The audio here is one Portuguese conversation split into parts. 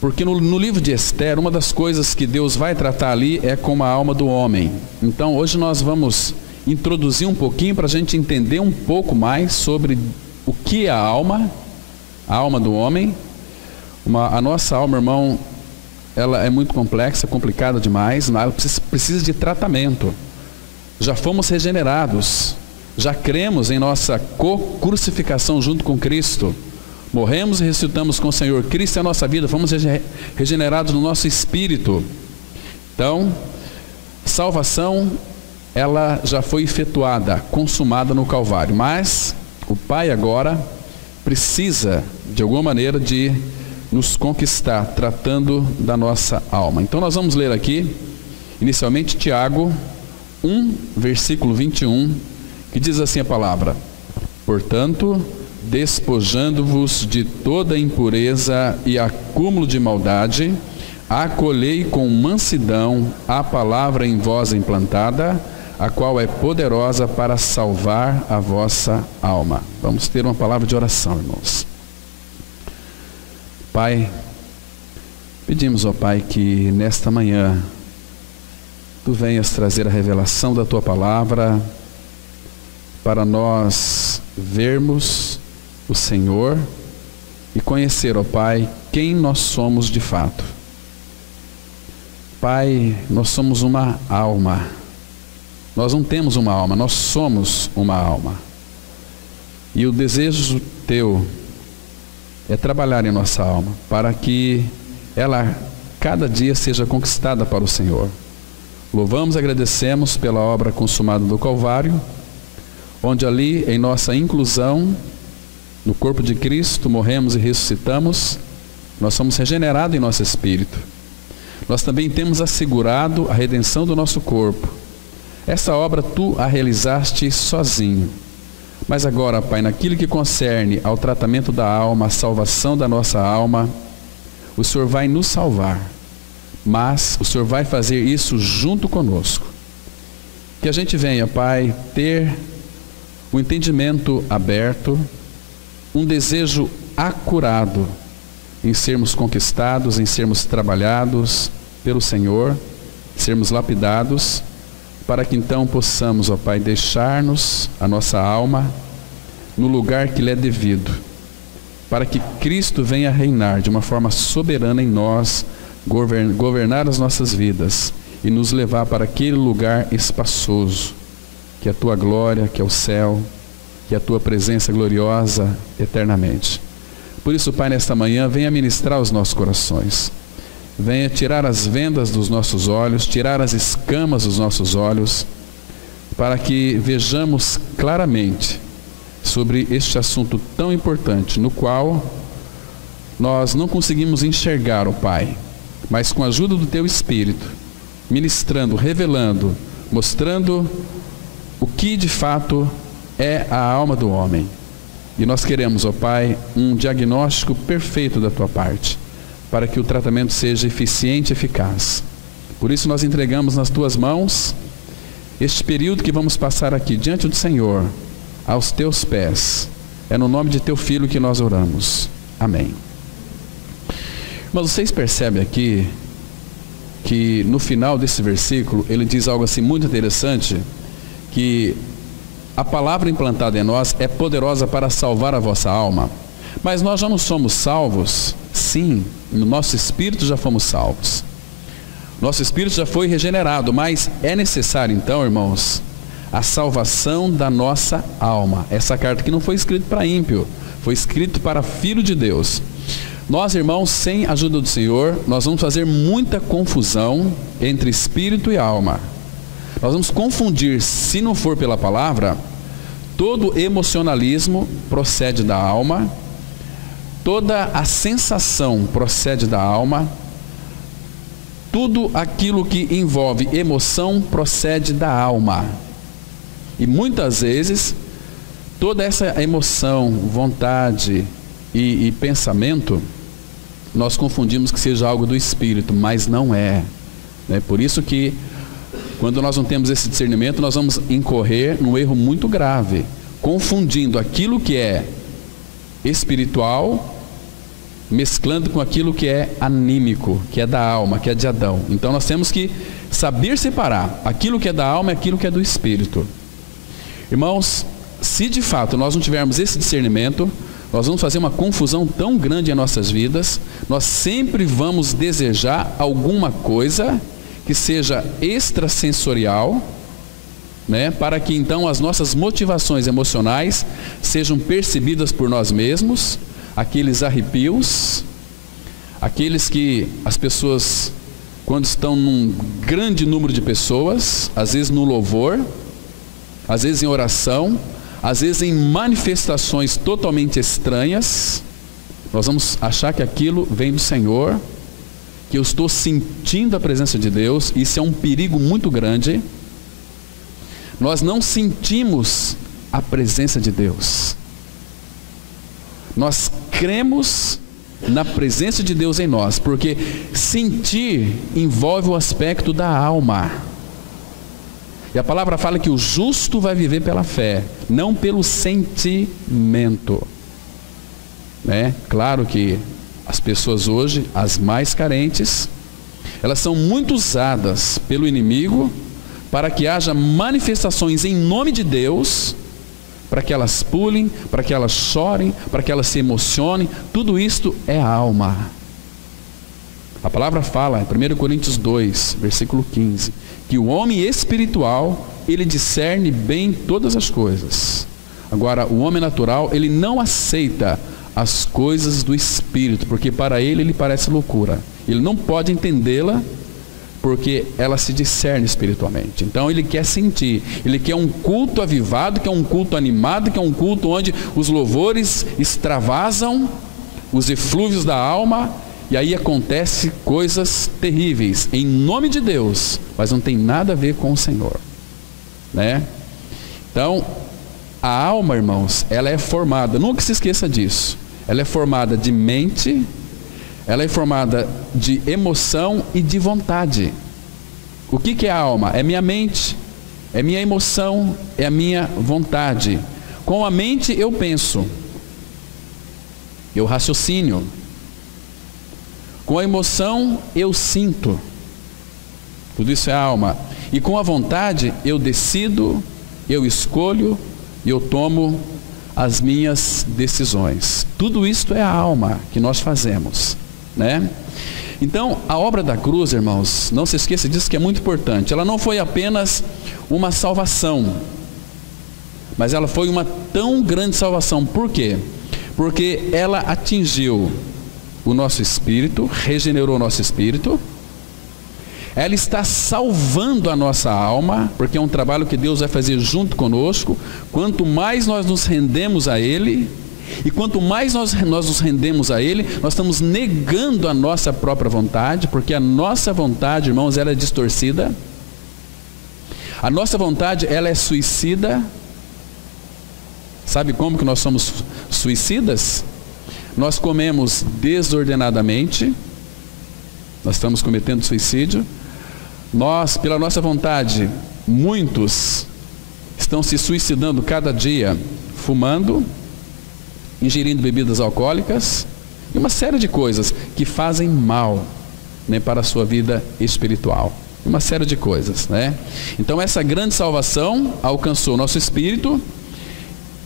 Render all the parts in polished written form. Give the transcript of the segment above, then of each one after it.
Porque no livro de Esther, uma das coisas que Deus vai tratar ali é com a alma do homem. Então hoje nós vamos introduzir um pouquinho para a gente entender um pouco mais sobre o que é a alma do homem. A nossa alma, irmão, ela é muito complexa, complicada demais, ela precisa de tratamento. Já fomos regenerados, já cremos em nossa crucificação junto com Cristo. Morremos e ressuscitamos com o Senhor. Cristo é a nossa vida, fomos regenerados no nosso espírito. Então, salvação, ela já foi efetuada, consumada no Calvário. Mas o Pai agora precisa, de alguma maneira, de nos conquistar, tratando da nossa alma. Então nós vamos ler aqui, inicialmente, Tiago 1, versículo 21, que diz assim a palavra: portanto, despojando-vos de toda impureza e acúmulo de maldade, acolhei com mansidão a palavra em vós implantada, a qual é poderosa para salvar a vossa alma. Vamos ter uma palavra de oração, irmãos. Pai, pedimos, ó Pai, que nesta manhã Tu venhas trazer a revelação da Tua palavra para nós vermos o Senhor e conhecer, ó Pai, quem nós somos de fato. Pai, nós somos uma alma. Nós não temos uma alma, nós somos uma alma. E o desejo Teu é trabalhar em nossa alma, para que ela cada dia seja conquistada para o Senhor. Louvamos e agradecemos pela obra consumada do Calvário, onde ali, em nossa inclusão no corpo de Cristo, morremos e ressuscitamos, nós somos regenerados em nosso espírito. Nós também temos assegurado a redenção do nosso corpo. Essa obra Tu a realizaste sozinho. Mas agora, Pai, naquilo que concerne ao tratamento da alma, a salvação da nossa alma, o Senhor vai nos salvar, mas o Senhor vai fazer isso junto conosco. Que a gente venha, Pai, ter o entendimento aberto, um desejo acurado em sermos conquistados, em sermos trabalhados pelo Senhor, sermos lapidados, para que então possamos, ó Pai, deixar-nos a nossa alma no lugar que lhe é devido, para que Cristo venha reinar de uma forma soberana em nós, governar as nossas vidas e nos levar para aquele lugar espaçoso, que é a Tua glória, que é o céu, que é a Tua presença gloriosa eternamente. Por isso, Pai, nesta manhã, venha ministrar os nossos corações. Venha tirar as vendas dos nossos olhos, tirar as escamas dos nossos olhos, para que vejamos claramente sobre este assunto tão importante, no qual nós não conseguimos enxergar o Pai, mas com a ajuda do Teu Espírito, ministrando, revelando, mostrando o que de fato é a alma do homem. E nós queremos, ó Pai, um diagnóstico perfeito da Tua parte, para que o tratamento seja eficiente e eficaz. Por isso nós entregamos nas Tuas mãos este período que vamos passar aqui diante do Senhor, aos Teus pés. É no nome de Teu Filho que nós oramos. Amém. Mas vocês percebem aqui que no final desse versículo ele diz algo assim muito interessante, que a palavra implantada em nós é poderosa para salvar a vossa alma. Mas nós já não somos salvos? Sim, no nosso espírito já fomos salvos. Nosso espírito já foi regenerado, mas é necessário então, irmãos, a salvação da nossa alma. Essa carta aqui não foi escrita para ímpio, foi escrita para filho de Deus. Nós, irmãos, sem a ajuda do Senhor, nós vamos fazer muita confusão entre espírito e alma. Nós vamos confundir, se não for pela palavra, todo emocionalismo procede da alma, toda a sensação procede da alma, tudo aquilo que envolve emoção procede da alma. E muitas vezes, toda essa emoção, vontade e pensamento, nós confundimos que seja algo do espírito, mas não é. Por isso que, quando nós não temos esse discernimento, nós vamos incorrer num erro muito grave, confundindo aquilo que é espiritual mesclando com aquilo que é anímico, que é da alma, que é de Adão. Então nós temos que saber separar aquilo que é da alma e aquilo que é do espírito. Irmãos, se de fato nós não tivermos esse discernimento, nós vamos fazer uma confusão tão grande em nossas vidas. Nós sempre vamos desejar alguma coisa que seja extrasensorial, né, para que então as nossas motivações emocionais sejam percebidas por nós mesmos, aqueles arrepios, aqueles que as pessoas, quando estão num grande número de pessoas, às vezes no louvor, às vezes em oração, às vezes em manifestações totalmente estranhas, nós vamos achar que aquilo vem do Senhor, que eu estou sentindo a presença de Deus. Isso é um perigo muito grande. Nós não sentimos a presença de Deus. Nós cremos na presença de Deus em nós, porque sentir envolve o aspecto da alma. E a palavra fala que o justo vai viver pela fé, não pelo sentimento, né? Claro que as pessoas hoje, as mais carentes, elas são muito usadas pelo inimigo para que haja manifestações em nome de Deus, para que elas pulem, para que elas chorem, para que elas se emocionem. Tudo isto é alma. A palavra fala em 1 Coríntios 2, versículo 15, que o homem espiritual, ele discerne bem todas as coisas. Agora, o homem natural, ele não aceita as coisas do Espírito, porque para ele parece loucura. Ele não pode entendê-la, porque ela se discerne espiritualmente. Então ele quer sentir, ele quer um culto avivado, quer um culto animado, quer um culto onde os louvores extravasam os eflúvios da alma, e aí acontece coisas terríveis em nome de Deus, mas não tem nada a ver com o Senhor, né? Então a alma, irmãos, ela é formada, nunca se esqueça disso, ela é formada de mente, ela é formada de emoção e de vontade. O que é a alma? É minha mente, é minha emoção, é a minha vontade. Com a mente eu penso, eu raciocínio. Com a emoção eu sinto. Tudo isso é alma. E com a vontade eu decido, eu escolho e eu tomo as minhas decisões. Tudo isto é a alma que nós fazemos, né? Então a obra da cruz, irmãos, não se esqueça disso, que é muito importante. Ela não foi apenas uma salvação, mas ela foi uma tão grande salvação. Por quê? Porque ela atingiu o nosso espírito, regenerou o nosso espírito. Ela está salvando a nossa alma, porque é um trabalho que Deus vai fazer junto conosco. Quanto mais nós nos rendemos a Ele, e quanto mais nós nos rendemos a Ele, nós estamos negando a nossa própria vontade, porque a nossa vontade, irmãos, ela é distorcida. A nossa vontade, ela é suicida. Sabe como que nós somos suicidas? Nós comemos desordenadamente, nós estamos cometendo suicídio. Nós, pela nossa vontade, muitos estão se suicidando cada dia, fumando, ingerindo bebidas alcoólicas e uma série de coisas que fazem mal, né, para a sua vida espiritual. Uma série de coisas, né? Então essa grande salvação alcançou nosso espírito. O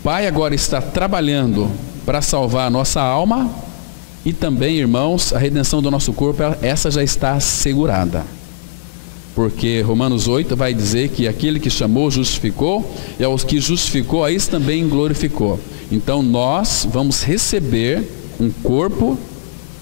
Pai agora está trabalhando para salvar a nossa alma, e também, irmãos, a redenção do nosso corpo, essa já está assegurada. Porque Romanos 8 vai dizer que aquele que chamou, justificou, e aos que justificou, a isso também glorificou. Então nós vamos receber um corpo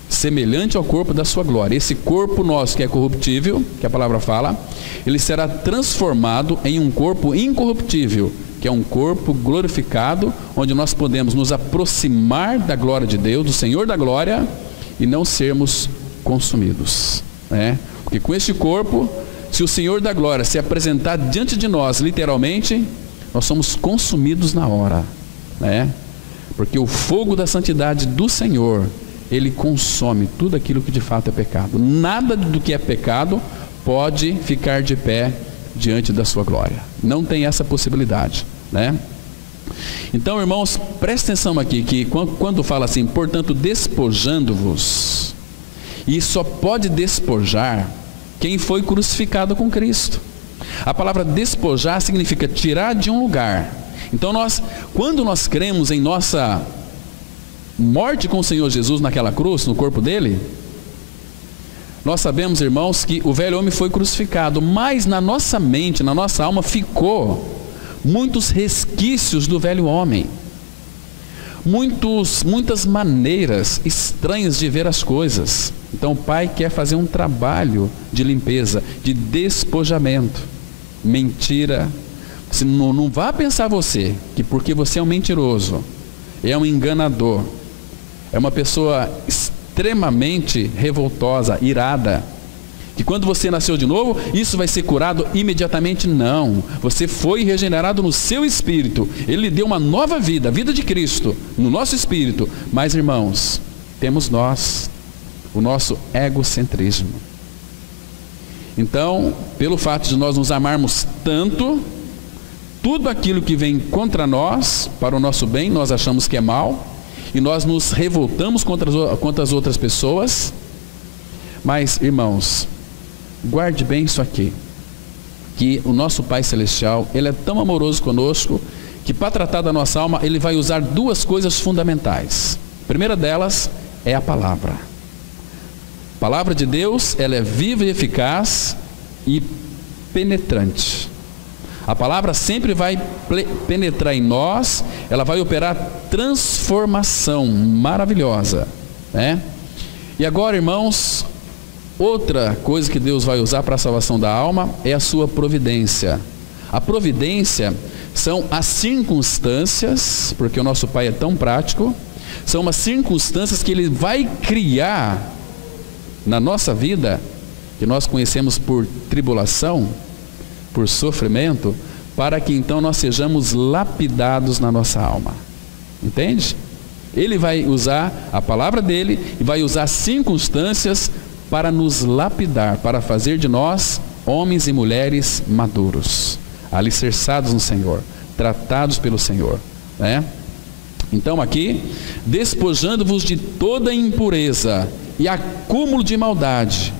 semelhante ao corpo da sua glória. Esse corpo nosso que é corruptível, que a palavra fala, ele será transformado em um corpo incorruptível, que é um corpo glorificado, onde nós podemos nos aproximar da glória de Deus, do Senhor da glória, e não sermos consumidos, né? Porque com este corpo, se o Senhor da glória se apresentar diante de nós, literalmente, nós somos consumidos na hora, né? Porque o fogo da santidade do Senhor, ele consome tudo aquilo que de fato é pecado. Nada do que é pecado pode ficar de pé diante da sua glória. Não tem essa possibilidade, né? Então, irmãos, presta atenção aqui, que quando fala assim, portanto, despojando-vos, e só pode despojar quem foi crucificado com Cristo. A palavra despojar significa tirar de um lugar. Então quando nós cremos em nossa morte com o Senhor Jesus naquela cruz, no corpo dele, nós sabemos, irmãos, que o velho homem foi crucificado, mas na nossa mente, na nossa alma ficou muitos resquícios do velho homem, muitas maneiras estranhas de ver as coisas. Então o Pai quer fazer um trabalho de limpeza, de despojamento. Mentira, não vá pensar você que porque você é um mentiroso, é um enganador, é uma pessoa extremamente revoltosa, irada, que quando você nasceu de novo, isso vai ser curado imediatamente. Não, você foi regenerado no seu espírito, Ele lhe deu uma nova vida, a vida de Cristo, no nosso espírito. Mas, irmãos, temos nós, o nosso egocentrismo. Então, pelo fato de nós nos amarmos tanto, tudo aquilo que vem contra nós, para o nosso bem, nós achamos que é mal, e nós nos revoltamos contra as outras pessoas. Mas, irmãos, guarde bem isso aqui, que o nosso Pai Celestial, Ele é tão amoroso conosco, que para tratar da nossa alma, Ele vai usar duas coisas fundamentais. A primeira delas é a palavra. A palavra de Deus, ela é viva e eficaz e penetrante. A palavra sempre vai penetrar em nós, ela vai operar transformação maravilhosa, né? E agora, irmãos, outra coisa que Deus vai usar para a salvação da alma é a sua providência. A providência são as circunstâncias, porque o nosso Pai é tão prático, são as circunstâncias que Ele vai criar na nossa vida, que nós conhecemos por tribulação, por sofrimento, para que então nós sejamos lapidados na nossa alma. Entende? Ele vai usar a palavra dele e vai usar circunstâncias para nos lapidar, para fazer de nós homens e mulheres maduros, alicerçados no Senhor, tratados pelo Senhor, né? Então aqui, despojando-vos de toda impureza e acúmulo de maldade.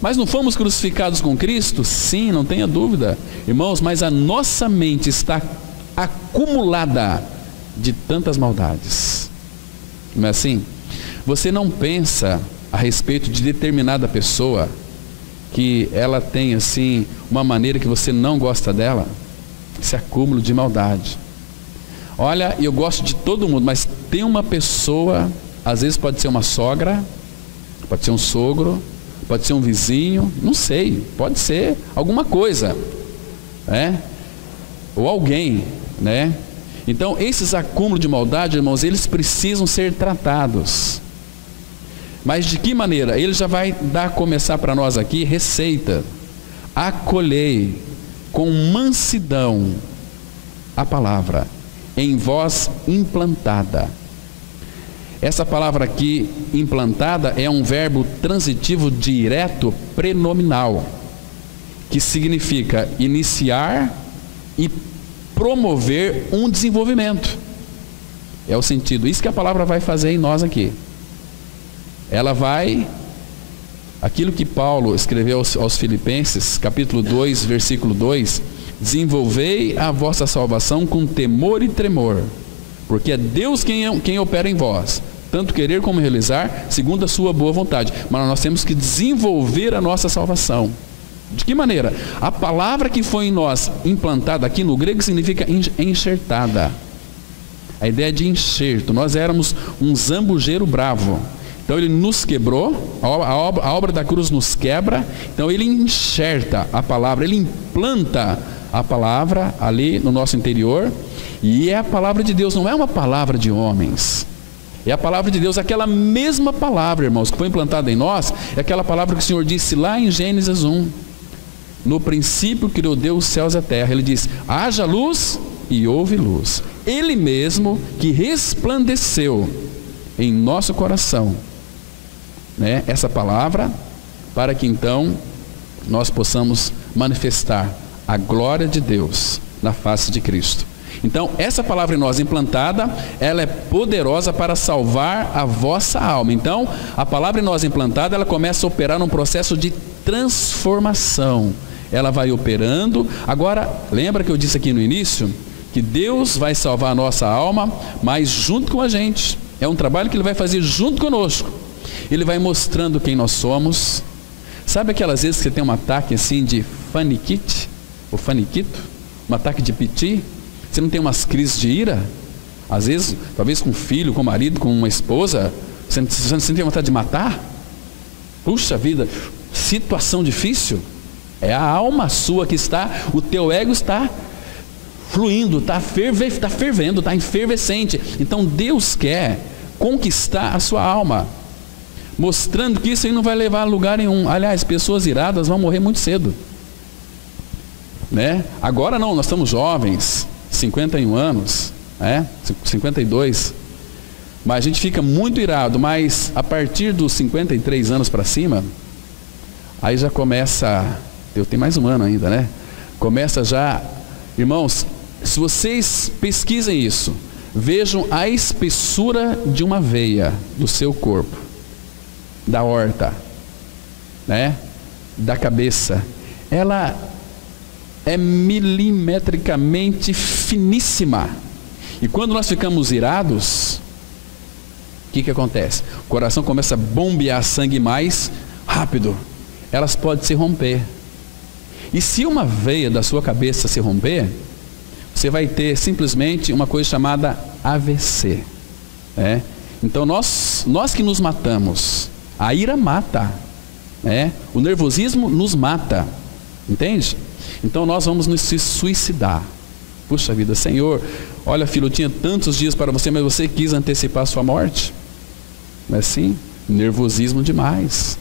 Mas não fomos crucificados com Cristo? Sim, não tenha dúvida, irmãos, mas a nossa mente está acumulada de tantas maldades. Não é assim? Você não pensa a respeito de determinada pessoa que ela tem assim uma maneira que você não gosta dela? Esse acúmulo de maldade. Olha, eu gosto de todo mundo, mas tem uma pessoa, às vezes pode ser uma sogra, pode ser um sogro, pode ser um vizinho, não sei, pode ser alguma coisa, né? Ou alguém, né? Então, esses acúmulos de maldade, irmãos, eles precisam ser tratados. Mas de que maneira? Ele já vai começar para nós aqui receita. Acolhei com mansidão a palavra em vós implantada. Essa palavra aqui, implantada, é um verbo transitivo direto prenominal, que significa iniciar e promover um desenvolvimento. É o sentido, isso que a palavra vai fazer em nós aqui. Ela vai, aquilo que Paulo escreveu aos Filipenses, capítulo 2, versículo 2, desenvolvei a vossa salvação com temor e tremor, porque é Deus quem opera em vós, tanto querer como realizar, segundo a sua boa vontade. Mas nós temos que desenvolver a nossa salvação. De que maneira? A palavra que foi em nós implantada, aqui no grego significa enxertada. A ideia de enxerto. Nós éramos um zambujeiro bravo. Então ele nos quebrou, a obra da cruz nos quebra. Então ele enxerta a palavra, ele implanta a palavra ali no nosso interior. E é a palavra de Deus, não é uma palavra de homens. É a palavra de Deus, aquela mesma palavra, irmãos, que foi implantada em nós, é aquela palavra que o Senhor disse lá em Gênesis 1. No princípio criou Deus os céus e a terra. Ele diz, haja luz e houve luz. Ele mesmo que resplandeceu em nosso coração, né, essa palavra, para que então nós possamos manifestar a glória de Deus na face de Cristo. Então, essa palavra em nós implantada, ela é poderosa para salvar a vossa alma. Então, a palavra em nós implantada, ela começa a operar num processo de transformação. Ela vai operando. Agora, lembra que eu disse aqui no início que Deus vai salvar a nossa alma, mas junto com a gente. É um trabalho que Ele vai fazer junto conosco. Ele vai mostrando quem nós somos. Sabe aquelas vezes que você tem um ataque assim de faniquite, ou faniquito, um ataque de piti? Você não tem umas crises de ira? Às vezes, talvez com um filho, com um marido, com uma esposa, você não tem vontade de matar? Puxa vida, situação difícil. É a alma sua que está, o teu ego está fluindo, está fervendo, está efervescente. Então Deus quer conquistar a sua alma, mostrando que isso aí não vai levar a lugar nenhum. Aliás, pessoas iradas vão morrer muito cedo, né? Agora não, nós estamos jovens, 51 anos, 52, mas a gente fica muito irado, mas a partir dos 53 anos para cima, aí já começa, eu tenho mais um ano ainda, né? Começa já, irmãos, se vocês pesquisem isso, vejam a espessura de uma veia do seu corpo, da aorta, né? Da cabeça, ela é milimetricamente finíssima. E quando nós ficamos irados, o que acontece? O coração começa a bombear sangue mais rápido. Elas podem se romper. E se uma veia da sua cabeça se romper, você vai ter simplesmente uma coisa chamada AVC. Então nós que nos matamos, a ira mata, o nervosismo nos mata, entende? Então nós vamos nos suicidar. Puxa vida, Senhor, olha filho, eu tinha tantos dias para você, mas você quis antecipar a sua morte. Não é assim? Nervosismo demais.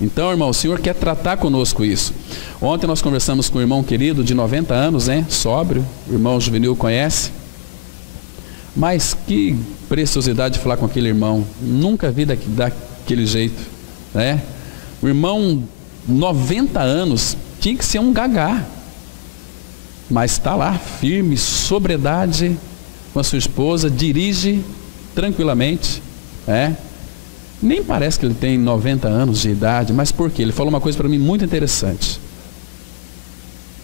Então, irmão, o Senhor quer tratar conosco isso. Ontem nós conversamos com um irmão querido de 90 anos, sóbrio, o irmão Juvenil conhece. Mas que preciosidade de falar com aquele irmão. Nunca vi daquele jeito, O irmão, 90 anos, tinha que ser um gagá, mas está lá firme, sobriedade, com a sua esposa, dirige tranquilamente, nem parece que ele tem 90 anos de idade. Mas por quê? Ele falou uma coisa para mim muito interessante.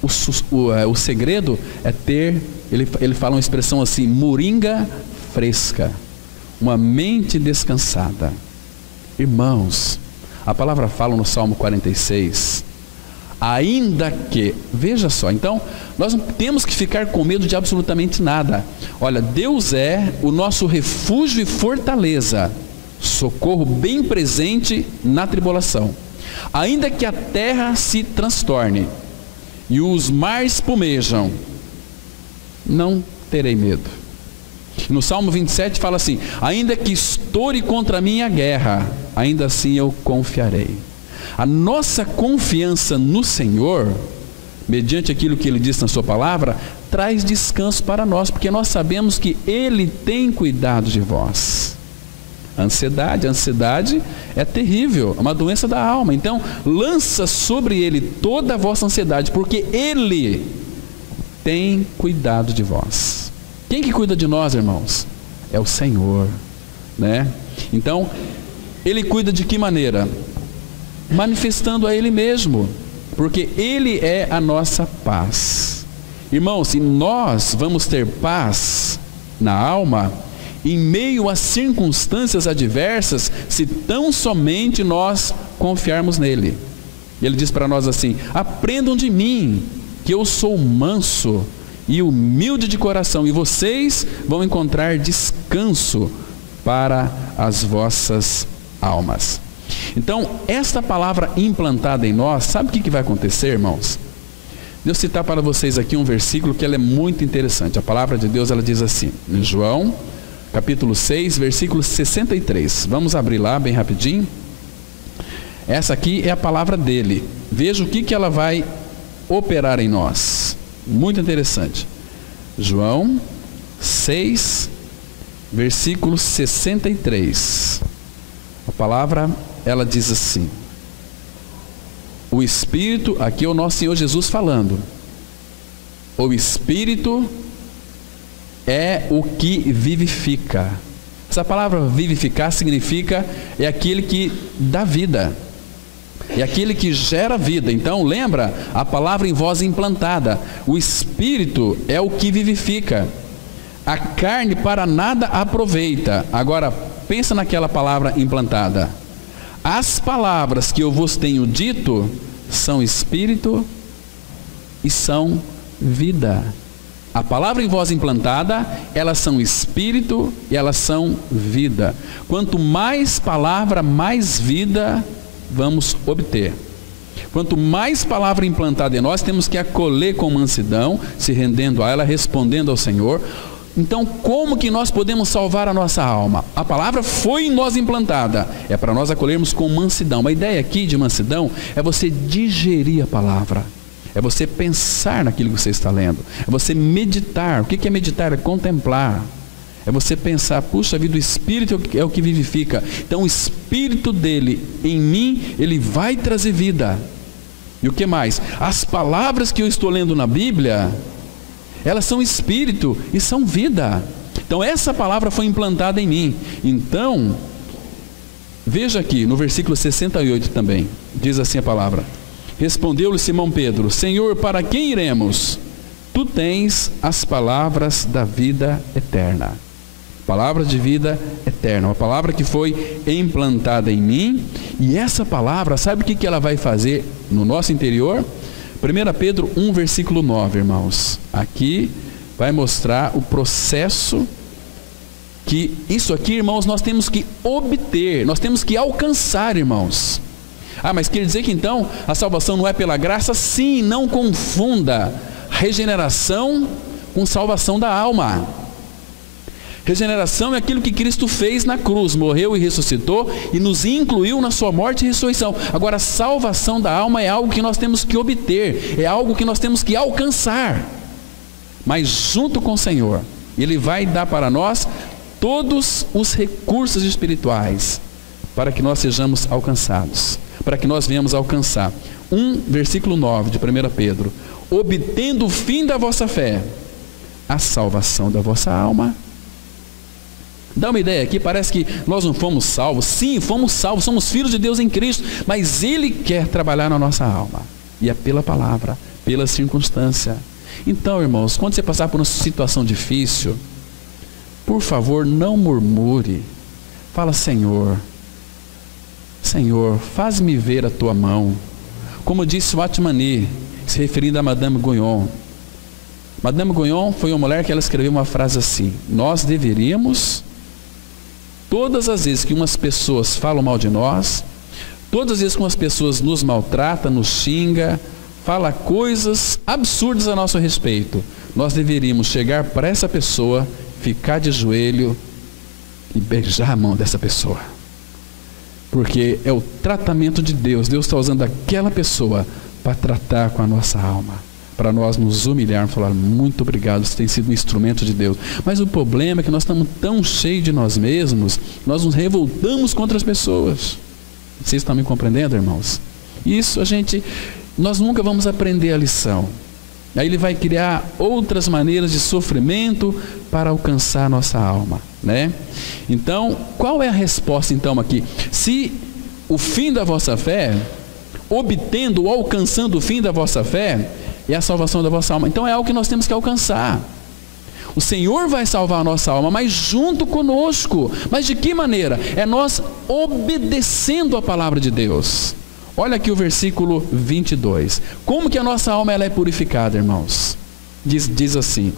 O segredo é ter, ele fala uma expressão assim, moringa fresca, uma mente descansada. Irmãos, a palavra fala no Salmo 46, ainda que, veja só, então nós não temos que ficar com medo de absolutamente nada. Olha, Deus é o nosso refúgio e fortaleza, socorro bem presente na tribulação. Ainda que a terra se transtorne e os mares espumejam, não terei medo. No Salmo 27 fala assim, ainda que estoure contra mim a guerra, ainda assim eu confiarei. A nossa confiança no Senhor, mediante aquilo que Ele diz na sua palavra, traz descanso para nós, porque nós sabemos que Ele tem cuidado de vós. A ansiedade é terrível, é uma doença da alma. Então lança sobre Ele toda a vossa ansiedade, porque Ele tem cuidado de vós. Quem que cuida de nós, irmãos? É o Senhor, Então Ele cuida de que maneira? Manifestando a Ele mesmo, porque Ele é a nossa paz. Irmãos, e nós vamos ter paz na alma em meio a circunstâncias adversas, se tão somente nós confiarmos nele. E Ele diz para nós assim, aprendam de mim, que eu sou manso e humilde de coração, e vocês vão encontrar descanso para as vossas almas. Então, esta palavra implantada em nós, sabe o que vai acontecer, irmãos? Deus citar para vocês aqui um versículo que ela é muito interessante. A palavra de Deus, ela diz assim, em João, capítulo 6, versículo 63. Vamos abrir lá bem rapidinho. Essa aqui é a palavra dele. Veja o que ela vai operar em nós. Muito interessante. João 6, versículo 63. A palavra, ela diz assim, o Espírito, aqui é o nosso Senhor Jesus falando, o Espírito é o que vivifica. Essa palavra vivificar significa é aquele que dá vida, é aquele que gera vida. Então lembra a palavra em voz implantada, o Espírito é o que vivifica, a carne para nada aproveita. Agora pensa naquela palavra implantada: as palavras que eu vos tenho dito são Espírito e são vida. A palavra em voz implantada, elas são Espírito e elas são vida. Quanto mais palavra, mais vida vamos obter. Quanto mais palavra implantada em nós, temos que acolher com mansidão, se rendendo a ela, respondendo ao Senhor. Então, como que nós podemos salvar a nossa alma? A palavra foi em nós implantada, é para nós acolhermos com mansidão. A ideia aqui de mansidão é você digerir a palavra, é você pensar naquilo que você está lendo, é você meditar. O que é meditar? É contemplar, é você pensar, puxa vida, o Espírito é o que vivifica. Então o Espírito dele em mim, ele vai trazer vida. E o que mais? As palavras que eu estou lendo na Bíblia, elas são Espírito e são vida. Então essa palavra foi implantada em mim. Então, veja aqui no versículo 68 também, diz assim a palavra: respondeu-lhe Simão Pedro: Senhor, para quem iremos? Tu tens as palavras da vida eterna. Palavras de vida eterna, uma palavra que foi implantada em mim. E essa palavra, sabe o que ela vai fazer no nosso interior? 1 Pedro 1, versículo 9, irmãos. Aqui vai mostrar o processo que isso aqui, irmãos, nós temos que obter, nós temos que alcançar, irmãos. Ah, mas quer dizer que então a salvação não é pela graça? Sim, não confunda regeneração com salvação da alma. Regeneração é aquilo que Cristo fez na cruz, morreu e ressuscitou e nos incluiu na sua morte e ressurreição. Agora, a salvação da alma é algo que nós temos que obter, é algo que nós temos que alcançar, mas junto com o Senhor. Ele vai dar para nós todos os recursos espirituais para que nós sejamos alcançados, para que nós venhamos alcançar. Versículo 9 de 1 Pedro: obtendo o fim da vossa fé, a salvação da vossa alma. Dá uma ideia aqui, parece que nós não fomos salvos. Sim, fomos salvos, somos filhos de Deus em Cristo, mas Ele quer trabalhar na nossa alma, e é pela palavra, pela circunstância. Então, irmãos, quando você passar por uma situação difícil, por favor, não murmure. Fala: Senhor, faz-me ver a tua mão. Como disse Watmani, se referindo a Madame Guyon. Madame Guyon foi uma mulher que ela escreveu uma frase assim: nós deveríamos, todas as vezes que umas pessoas falam mal de nós, todas as vezes que umas pessoas nos maltratam, nos xinga, fala coisas absurdas a nosso respeito, nós deveríamos chegar para essa pessoa, ficar de joelho e beijar a mão dessa pessoa, porque é o tratamento de Deus. Deus está usando aquela pessoa para tratar com a nossa alma, para nós nos humilharmos, falar: muito obrigado, você tem sido um instrumento de Deus. Mas o problema é que nós estamos tão cheios de nós mesmos, nós nos revoltamos contra as pessoas. Vocês estão me compreendendo, irmãos? Isso nós nunca vamos aprender a lição. Aí ele vai criar outras maneiras de sofrimento para alcançar a nossa alma, né? Então, qual é a resposta então aqui? Se o fim da vossa fé, obtendo ou alcançando o fim da vossa fé, é a salvação da vossa alma, então é algo que nós temos que alcançar. O Senhor vai salvar a nossa alma, mas junto conosco. Mas de que maneira? É nós obedecendo a palavra de Deus. Olha aqui o versículo 22. Como que a nossa alma ela é purificada, irmãos? Diz assim: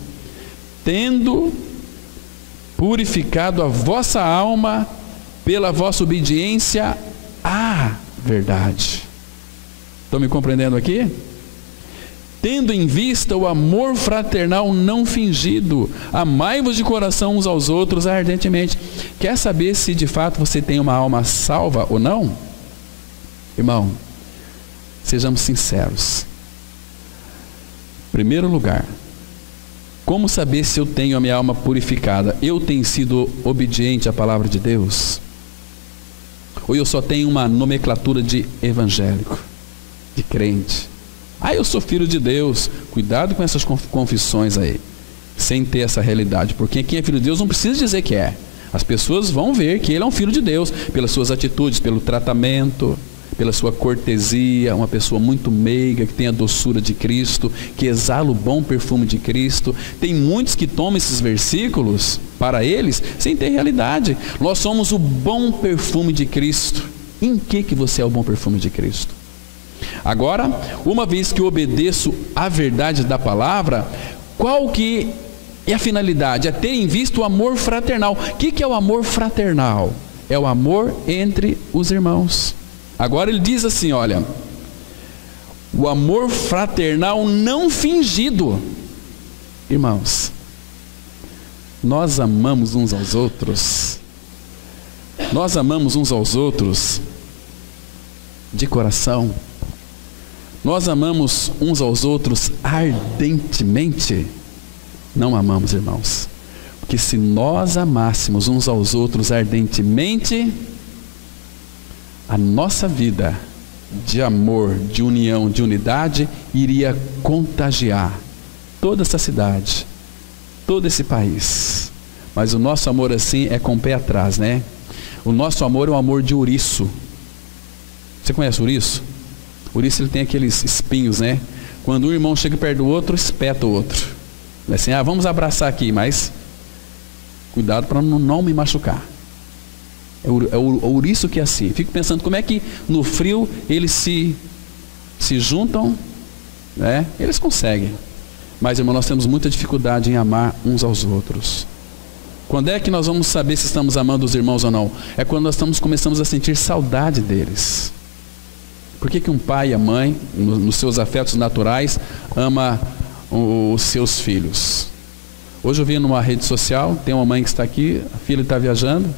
tendo purificado a vossa alma pela vossa obediência à verdade. Estão me compreendendo aqui? Tendo em vista o amor fraternal não fingido, amai-vos de coração uns aos outros ardentemente. Quer saber se de fato você tem uma alma salva ou não? Irmão, sejamos sinceros. Em primeiro lugar, como saber se eu tenho a minha alma purificada? Eu tenho sido obediente à palavra de Deus? Ou eu só tenho uma nomenclatura de evangélico, de crente? Ah, eu sou filho de Deus. Cuidado com essas confissões aí. sem ter essa realidade, porque quem é filho de Deus não precisa dizer que é. As pessoas vão ver que ele é um filho de Deus, pelas suas atitudes, pelo tratamento, pela sua cortesia, uma pessoa muito meiga, que tem a doçura de Cristo, que exala o bom perfume de Cristo. Tem muitos que tomam esses versículos para eles sem ter realidade. Nós somos o bom perfume de Cristo. Em que você é o bom perfume de Cristo? Agora, uma vez que eu obedeço à verdade da palavra, qual que é a finalidade? É ter em vista o amor fraternal. O que é o amor fraternal? É o amor entre os irmãos. Agora ele diz assim, olha, o amor fraternal não fingido. Irmãos, nós amamos uns aos outros. Nós amamos uns aos outros de coração. Nós amamos uns aos outros ardentemente. Não amamos, irmãos. Porque se nós amássemos uns aos outros ardentemente, a nossa vida de amor, de união, de unidade, iria contagiar toda essa cidade, todo esse país. Mas o nosso amor assim é com o pé atrás, né? O nosso amor é um amor de ouriço. Você conhece o ouriço? O ouriço, ele tem aqueles espinhos, né? Quando um irmão chega perto do outro, espeta o outro. É assim, vamos abraçar aqui, mas cuidado para não me machucar. É o ouriço que é assim. Fico pensando como é que no frio eles se juntam, né? Eles conseguem. Mas, irmão, nós temos muita dificuldade em amar uns aos outros. Quando é que nós vamos saber se estamos amando os irmãos ou não? É quando nós começamos a sentir saudade deles. Por que um pai e a mãe, nos seus afetos naturais, ama os seus filhos? Hoje eu vi numa rede social, tem uma mãe que está aqui, a filha está viajando,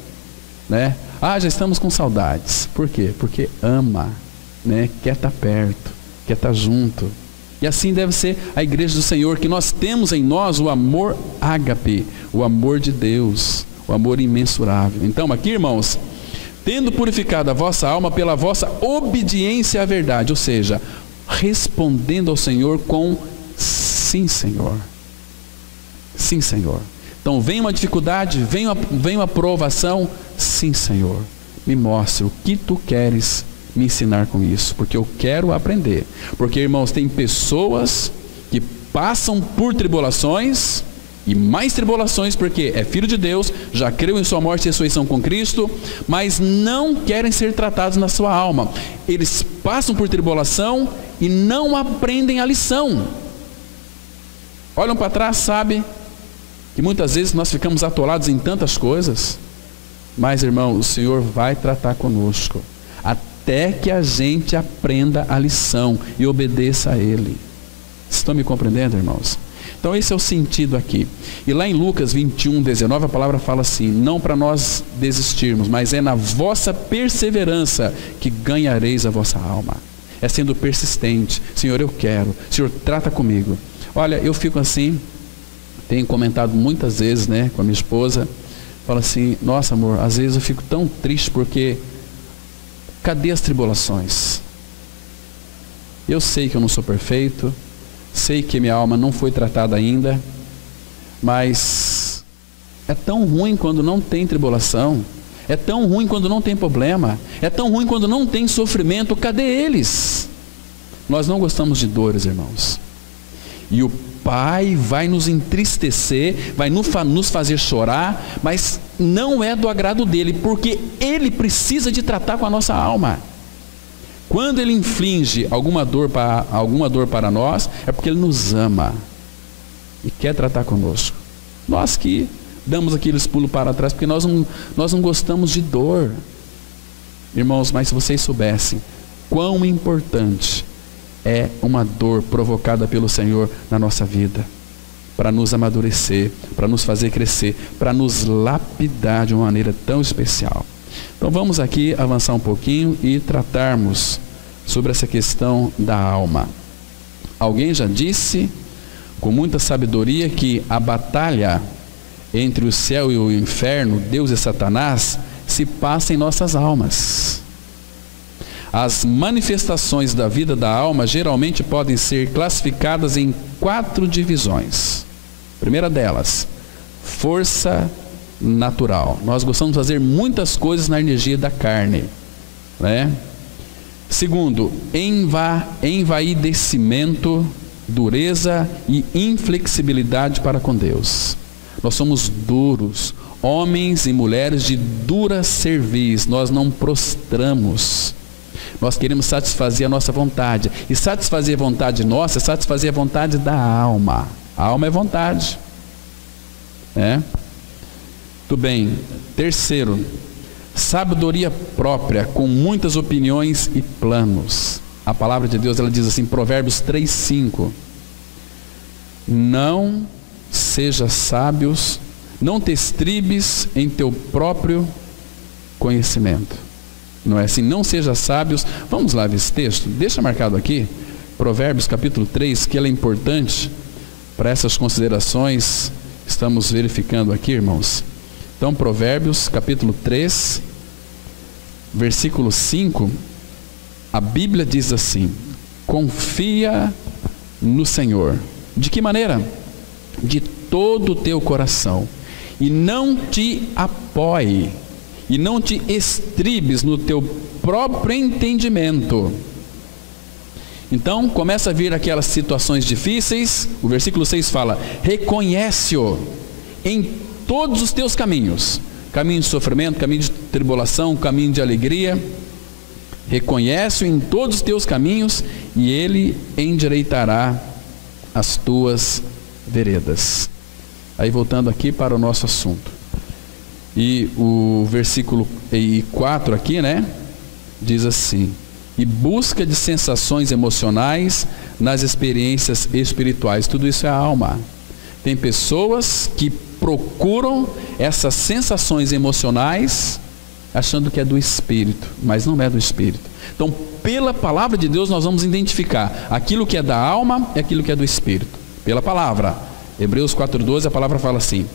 né? Já estamos com saudades. Por quê? Porque ama, né? Quer estar perto, quer estar junto. E assim deve ser a igreja do Senhor, que nós temos em nós o amor ágape, o amor de Deus, o amor imensurável. Então aqui, irmãos, tendo purificado a vossa alma pela vossa obediência à verdade, ou seja, respondendo ao Senhor com sim, Senhor. Sim, Senhor. Então vem uma dificuldade, vem uma provação, sim, Senhor, me mostre o que tu queres me ensinar com isso, porque eu quero aprender. Porque, irmãos, tem pessoas que passam por tribulações e mais tribulações, porque é filho de Deus, já creu em sua morte e ressurreição com Cristo, mas não querem ser tratados na sua alma. Eles passam por tribulação e não aprendem a lição. Olham para trás, sabe que muitas vezes nós ficamos atolados em tantas coisas, mas, irmão, o Senhor vai tratar conosco até que a gente aprenda a lição e obedeça a Ele. Estão me compreendendo, irmãos? Então esse é o sentido aqui. E lá em Lucas 21:19 a palavra fala assim: não para nós desistirmos, mas é na vossa perseverança que ganhareis a vossa alma. É sendo persistente. Senhor, eu quero. Senhor, trata comigo. Olha, eu fico assim, tenho comentado muitas vezes, né, com a minha esposa. Fala assim: nossa, amor, às vezes eu fico tão triste porque cadê as tribulações? Eu sei que eu não sou perfeito, sei que minha alma não foi tratada ainda, mas é tão ruim quando não tem tribulação, é tão ruim quando não tem problema, é tão ruim quando não tem sofrimento. Cadê eles? Nós não gostamos de dores, irmãos, e o Pai vai nos entristecer, vai nos fazer chorar, mas não é do agrado dele, porque Ele precisa de tratar com a nossa alma. Quando Ele inflige alguma dor para nós, é porque Ele nos ama e quer tratar conosco. Nós que damos aqueles pulos para trás, porque nós não gostamos de dor. Irmãos, mas se vocês soubessem quão importante é uma dor provocada pelo Senhor na nossa vida, para nos amadurecer, para nos fazer crescer, para nos lapidar de uma maneira tão especial. Então vamos aqui avançar um pouquinho e tratarmos sobre essa questão da alma. Alguém já disse com muita sabedoria que a batalha entre o céu e o inferno, Deus e Satanás, se passa em nossas almas. As manifestações da vida da alma geralmente podem ser classificadas em 4 divisões. Primeira delas, força natural. Nós gostamos de fazer muitas coisas na energia da carne, né? Segundo, envaidecimento, dureza e inflexibilidade para com Deus. Nós somos duros, homens e mulheres de dura cerviz, nós não prostramos. Nós queremos satisfazer a nossa vontade. E satisfazer a vontade nossa é satisfazer a vontade da alma. A alma é vontade. Tudo bem. Terceiro, sabedoria própria, com muitas opiniões e planos. A palavra de Deus, ela diz assim, Provérbios 3:5. Não sejas sábios, não te estribes em teu próprio conhecimento. Não é assim? Não seja sábios. Vamos lá ver esse texto. Deixa marcado aqui, Provérbios capítulo 3, que ele é importante para essas considerações que estamos verificando aqui, irmãos. Então, Provérbios capítulo 3, versículo 5, a Bíblia diz assim: confia no Senhor. De que maneira? De todo o teu coração, e não te apoie, e não te estribes no teu próprio entendimento. Então começa a vir aquelas situações difíceis. O versículo 6 fala: reconhece-o em todos os teus caminhos, caminho de sofrimento, caminho de tribulação, caminho de alegria. Reconhece-o em todos os teus caminhos, e ele endireitará as tuas veredas. Aí voltando aqui para o nosso assunto, e o versículo 4 aqui, diz assim: e busca de sensações emocionais nas experiências espirituais. Tudo isso é a alma. Tem pessoas que procuram essas sensações emocionais achando que é do Espírito, mas não é do Espírito. Então, pela palavra de Deus, nós vamos identificar aquilo que é da alma e aquilo que é do Espírito. Pela palavra. Hebreus 4:12, a palavra fala assim: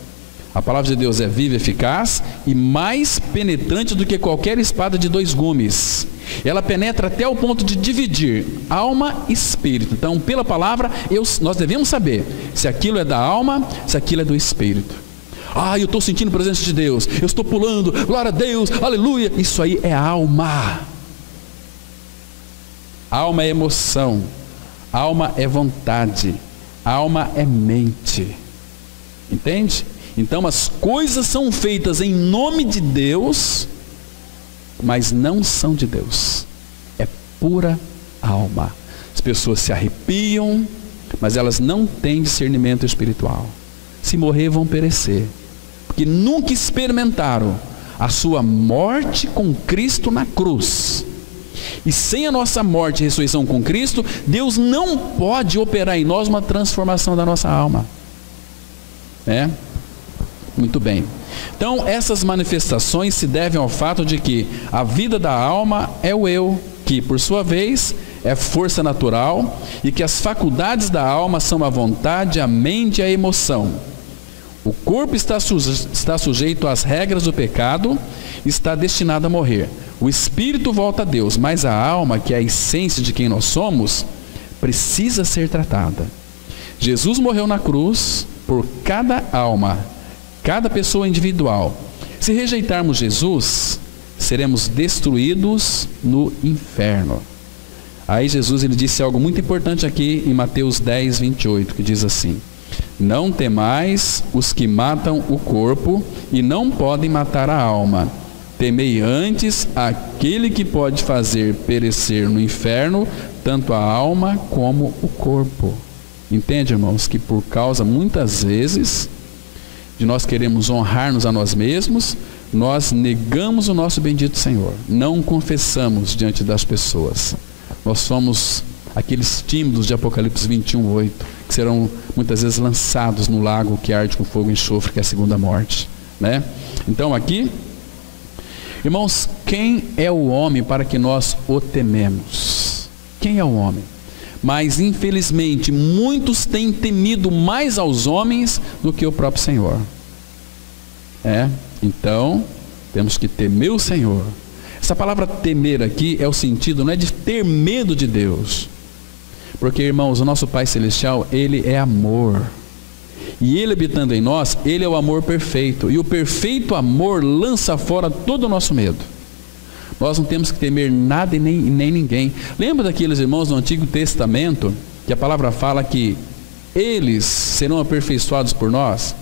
a palavra de Deus é viva e eficaz e mais penetrante do que qualquer espada de 2 gumes. Ela penetra até o ponto de dividir alma e espírito. Então, pela palavra, nós devemos saber se aquilo é da alma, se aquilo é do Espírito. Eu estou sentindo a presença de Deus, eu estou pulando, glória a Deus, aleluia. Isso aí é alma. Alma é emoção, alma é vontade, alma é mente. Entende? Então as coisas são feitas em nome de Deus, mas não são de Deus. É pura alma. As pessoas se arrepiam, mas elas não têm discernimento espiritual. Se morrer, vão perecer, porque nunca experimentaram a sua morte com Cristo na cruz. E sem a nossa morte e ressurreição com Cristo, Deus não pode operar em nós uma transformação da nossa alma. Muito bem. Então, essas manifestações se devem ao fato de que a vida da alma é o eu, que por sua vez é força natural, e que as faculdades da alma são a vontade, a mente e a emoção. O corpo está sujeito às regras do pecado, está destinado a morrer. O espírito volta a Deus, mas a alma, que é a essência de quem nós somos, precisa ser tratada. Jesus morreu na cruz por cada alma, cada pessoa individual. Se rejeitarmos Jesus, seremos destruídos no inferno. Aí Jesus, ele disse algo muito importante aqui em Mateus 10:28, que diz assim: não temais os que matam o corpo e não podem matar a alma. Temei antes aquele que pode fazer perecer no inferno tanto a alma como o corpo. Entende, irmãos, que por causa muitas vezes de nós queremos honrar-nos a nós mesmos, nós negamos o nosso bendito Senhor, não confessamos diante das pessoas. Nós somos aqueles tímidos de Apocalipse 21:8, que serão muitas vezes lançados no lago que arde com fogo e enxofre, que é a segunda morte, Então aqui, irmãos, quem é o homem para que nós o tememos? Quem é o homem? Mas infelizmente muitos têm temido mais aos homens do que o próprio Senhor. Então temos que temer o Senhor. Essa palavra temer aqui é o sentido, não é de ter medo de Deus, porque, irmãos, o nosso Pai Celestial, Ele é amor, E Ele habitando em nós, Ele é o amor perfeito. E o perfeito amor lança fora todo o nosso medo. Nós não temos que temer nada e nem ninguém. Lembra daqueles irmãos do Antigo Testamento, que a palavra fala que eles serão aperfeiçoados por nós?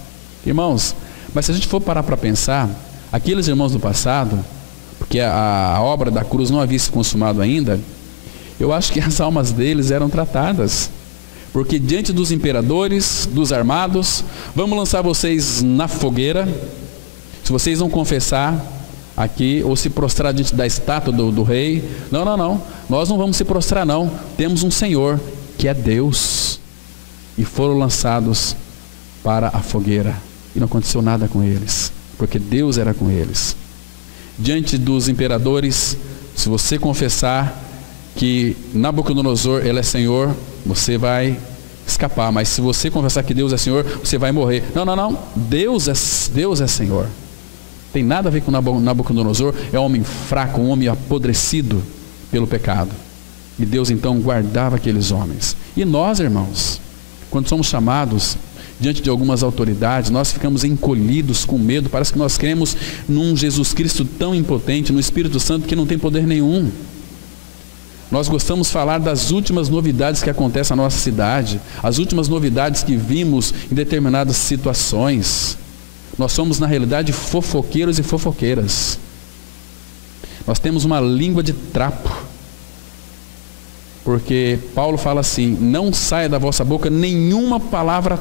Irmãos, mas se a gente for parar para pensar, aqueles irmãos do passado, porque a obra da cruz não havia se consumado ainda, eu acho que as almas deles eram tratadas. Porque diante dos imperadores, dos armados, vamos lançar vocês na fogueira. Se vocês não confessar aqui, ou se prostrar diante da estátua do rei, não, nós não vamos se prostrar não, temos um Senhor, que é Deus. E foram lançados para a fogueira, e não aconteceu nada com eles, porque Deus era com eles. Diante dos imperadores, se você confessar que Nabucodonosor, ele é Senhor, você vai escapar, mas se você confessar que Deus é Senhor, você vai morrer. Não, Deus é Senhor. Tem nada a ver com Nabucodonosor, é um homem fraco, um homem apodrecido pelo pecado. E Deus então guardava aqueles homens. E nós, irmãos, quando somos chamados diante de algumas autoridades, nós ficamos encolhidos com medo, parece que nós cremos num Jesus Cristo tão impotente, no Espírito Santo que não tem poder nenhum. Nós gostamos de falar das últimas novidades que acontecem na nossa cidade, as últimas novidades que vimos em determinadas situações. Nós somos, na realidade, fofoqueiros e fofoqueiras. Nós temos uma língua de trapo. Porque Paulo fala assim: não saia da vossa boca nenhuma palavra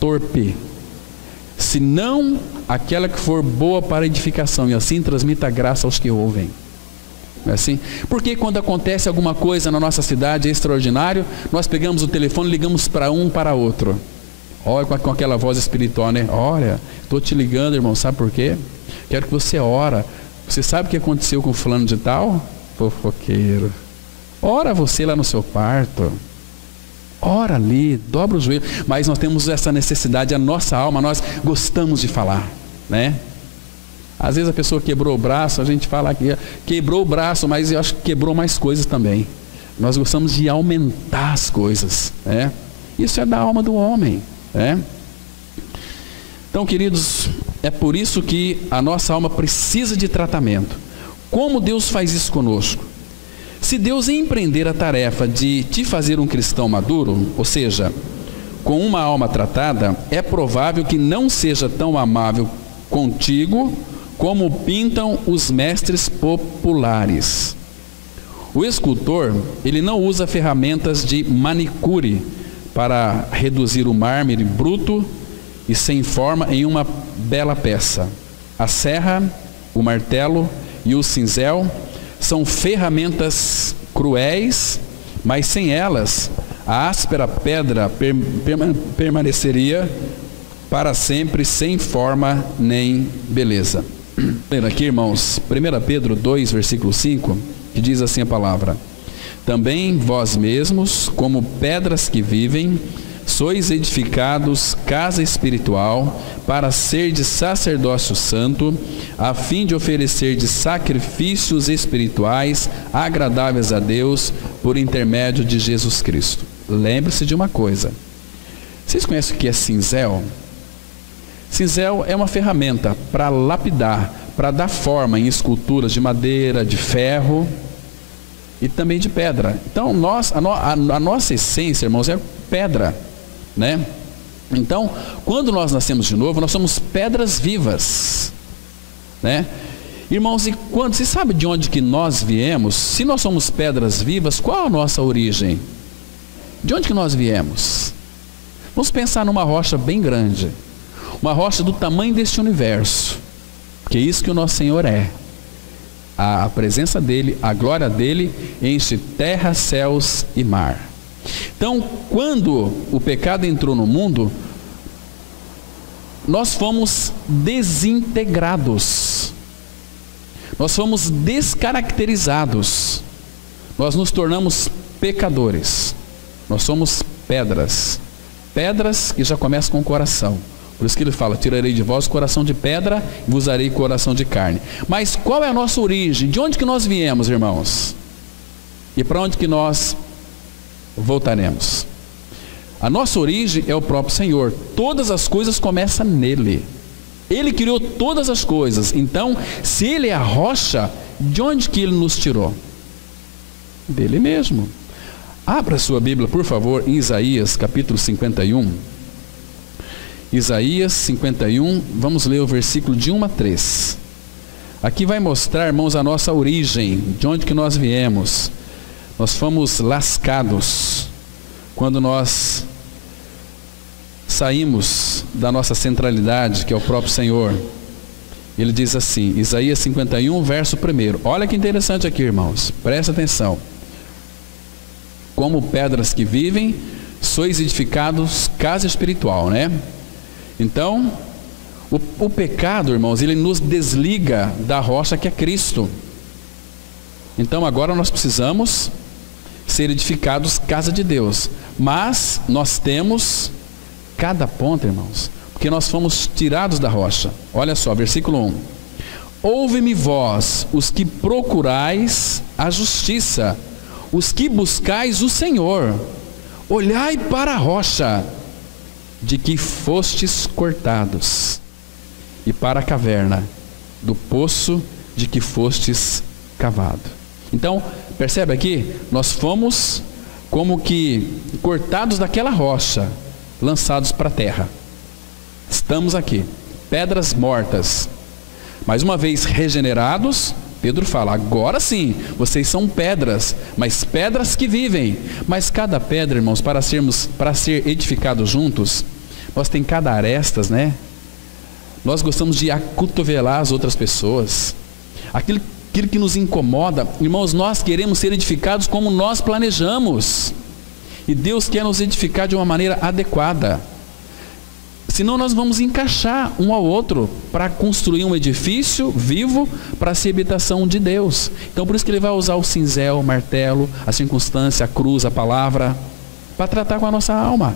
torpe, senão aquela que for boa para edificação, e assim transmita graça aos que ouvem. Não é assim? Porque quando acontece alguma coisa na nossa cidade extraordinário, nós pegamos o telefone e ligamos para um para outro. Olha, com aquela voz espiritual, né? Olha, estou te ligando, irmão, sabe por quê? Quero que você ora. Você sabe o que aconteceu com o fulano de tal? Fofoqueiro. Ora você lá no seu quarto. Ora ali, dobra o joelho. Mas nós temos essa necessidade, a nossa alma, nós gostamos de falar, né? Às vezes a pessoa quebrou o braço, a gente fala que quebrou o braço, mas eu acho que quebrou mais coisas também. Nós gostamos de aumentar as coisas, né? Isso é da alma do homem, né? Então, queridos, é por isso que a nossa alma precisa de tratamento. Como Deus faz isso conosco? Se Deus empreender a tarefa de te fazer um cristão maduro, ou seja, com uma alma tratada, é provável que não seja tão amável contigo como pintam os mestres populares. O escultor, ele não usa ferramentas de manicure para reduzir o mármore bruto e sem forma em uma bela peça. A serra, o martelo e o cinzel são ferramentas cruéis, mas sem elas a áspera pedra permaneceria para sempre sem forma nem beleza. Lendo aqui, irmãos, 1 Pedro 2, versículo 5, que diz assim a palavra: também vós mesmos, como pedras que vivem, sois edificados casa espiritual, para ser de sacerdócio santo, a fim de oferecer de sacrifícios espirituais agradáveis a Deus, por intermédio de Jesus Cristo. Lembre-se de uma coisa. Vocês conhecem o que é cinzel? Cinzel é uma ferramenta para lapidar, para dar forma em esculturas de madeira, de ferro e também de pedra. Então, a nossa essência, irmãos, é pedra, né? Então, quando nós nascemos de novo, nós somos pedras vivas, né? Irmãos, e quando você sabe de onde que nós viemos? Se nós somos pedras vivas, qual a nossa origem? De onde que nós viemos? Vamos pensar numa rocha bem grande, uma rocha do tamanho deste universo, porque é isso que o nosso Senhor é. A presença dele, a glória dele enche terra, céus e mar. Então, quando o pecado entrou no mundo, nós fomos desintegrados, nós fomos descaracterizados, nós nos tornamos pecadores, nós somos pedras que já começam com o coração. Por isso que ele fala: tirarei de vós o coração de pedra e vos darei coração de carne. Mas qual é a nossa origem? De onde que nós viemos, irmãos? E para onde que nós voltaremos? A nossa origem é o próprio Senhor. Todas as coisas começam nele. Ele criou todas as coisas. Então, se Ele é a rocha, de onde que Ele nos tirou? Dele mesmo. Abra sua Bíblia, por favor, em Isaías, capítulo 51. Isaías 51, vamos ler o versículo de 1 a 3. Aqui vai mostrar, irmãos, a nossa origem, de onde que nós viemos. Nós fomos lascados quando nós saímos da nossa centralidade, que é o próprio Senhor. Ele diz assim, Isaías 51, verso 1. Olha que interessante aqui, irmãos, presta atenção. Como pedras que vivem, sois edificados casa espiritual, né? Então, o pecado, irmãos, ele nos desliga da rocha que é Cristo. Então agora nós precisamos ser edificados casa de Deus. Mas nós temos cada ponta, irmãos, porque nós fomos tirados da rocha. Olha só, versículo 1. Ouve-me vós, os que procurais a justiça, os que buscais o Senhor. Olhai para a rocha, de que fostes cortados, e para a caverna do poço de que fostes cavado. Então, percebe aqui? Nós fomos como que cortados daquela rocha, lançados para a terra. Estamos aqui, pedras mortas. Mas uma vez regenerados, Pedro fala, agora sim, vocês são pedras, mas pedras que vivem. Mas cada pedra, irmãos, para ser edificados juntos, nós tem cada arestas, né? Nós gostamos de acotovelar as outras pessoas. Aquilo que nos incomoda, irmãos, nós queremos ser edificados como nós planejamos. E Deus quer nos edificar de uma maneira adequada. Senão nós vamos encaixar um ao outro para construir um edifício vivo para ser habitação de Deus. Então por isso que Ele vai usar o cinzel, o martelo, a circunstância, a cruz, a palavra, para tratar com a nossa alma,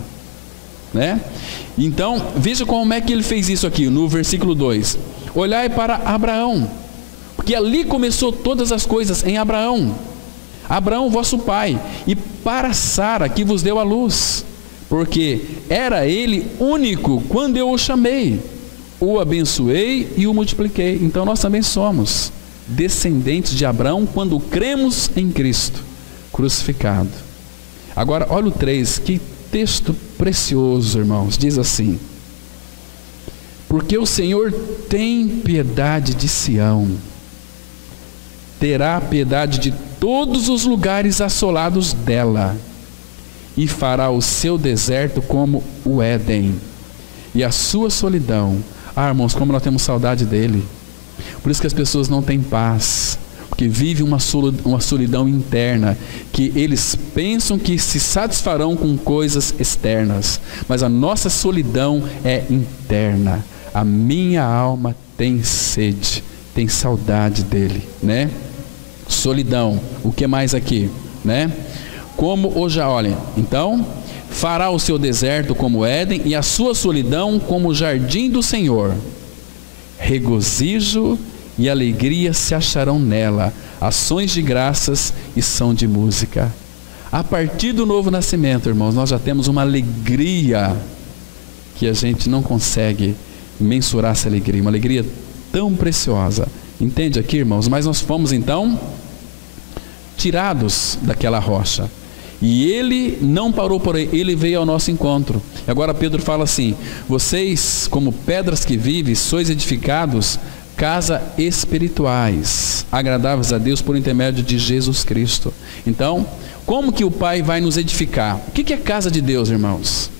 né? Então veja como é que Ele fez isso aqui no versículo 2. Olhai para Abraão, porque ali começou todas as coisas, em Abraão, vosso pai, e para Sara, que vos deu a luz, porque era ele único quando eu o chamei, o abençoei e o multipliquei. Então nós também somos descendentes de Abraão quando cremos em Cristo crucificado. Agora olha o 3, que texto precioso, irmãos. Diz assim: porque o Senhor tem piedade de Sião, terá piedade de todos os lugares assolados dela, e fará o seu deserto como o Éden, e a sua solidão. Ah, irmãos, como nós temos saudade dele. Por isso que as pessoas não têm paz, porque vivem uma solidão interna, que eles pensam que se satisfarão com coisas externas, mas a nossa solidão é interna. A minha alma tem sede, tem saudade dele, né? Solidão. O que mais aqui, né? Como hoje, olhem, então, fará o seu deserto como Éden, e a sua solidão como o jardim do Senhor. Regozijo e alegria se acharão nela, ações de graças e som de música. A partir do novo nascimento, irmãos, nós já temos uma alegria que a gente não consegue mensurar essa alegria, uma alegria tão preciosa. Entende aqui, irmãos? Mas nós fomos então tirados daquela rocha, e Ele não parou por aí, Ele veio ao nosso encontro. E agora Pedro fala assim: vocês, como pedras que vivem, sois edificados casa espirituais, agradáveis a Deus por intermédio de Jesus Cristo. Então, como que o Pai vai nos edificar? O que é casa de Deus, irmãos?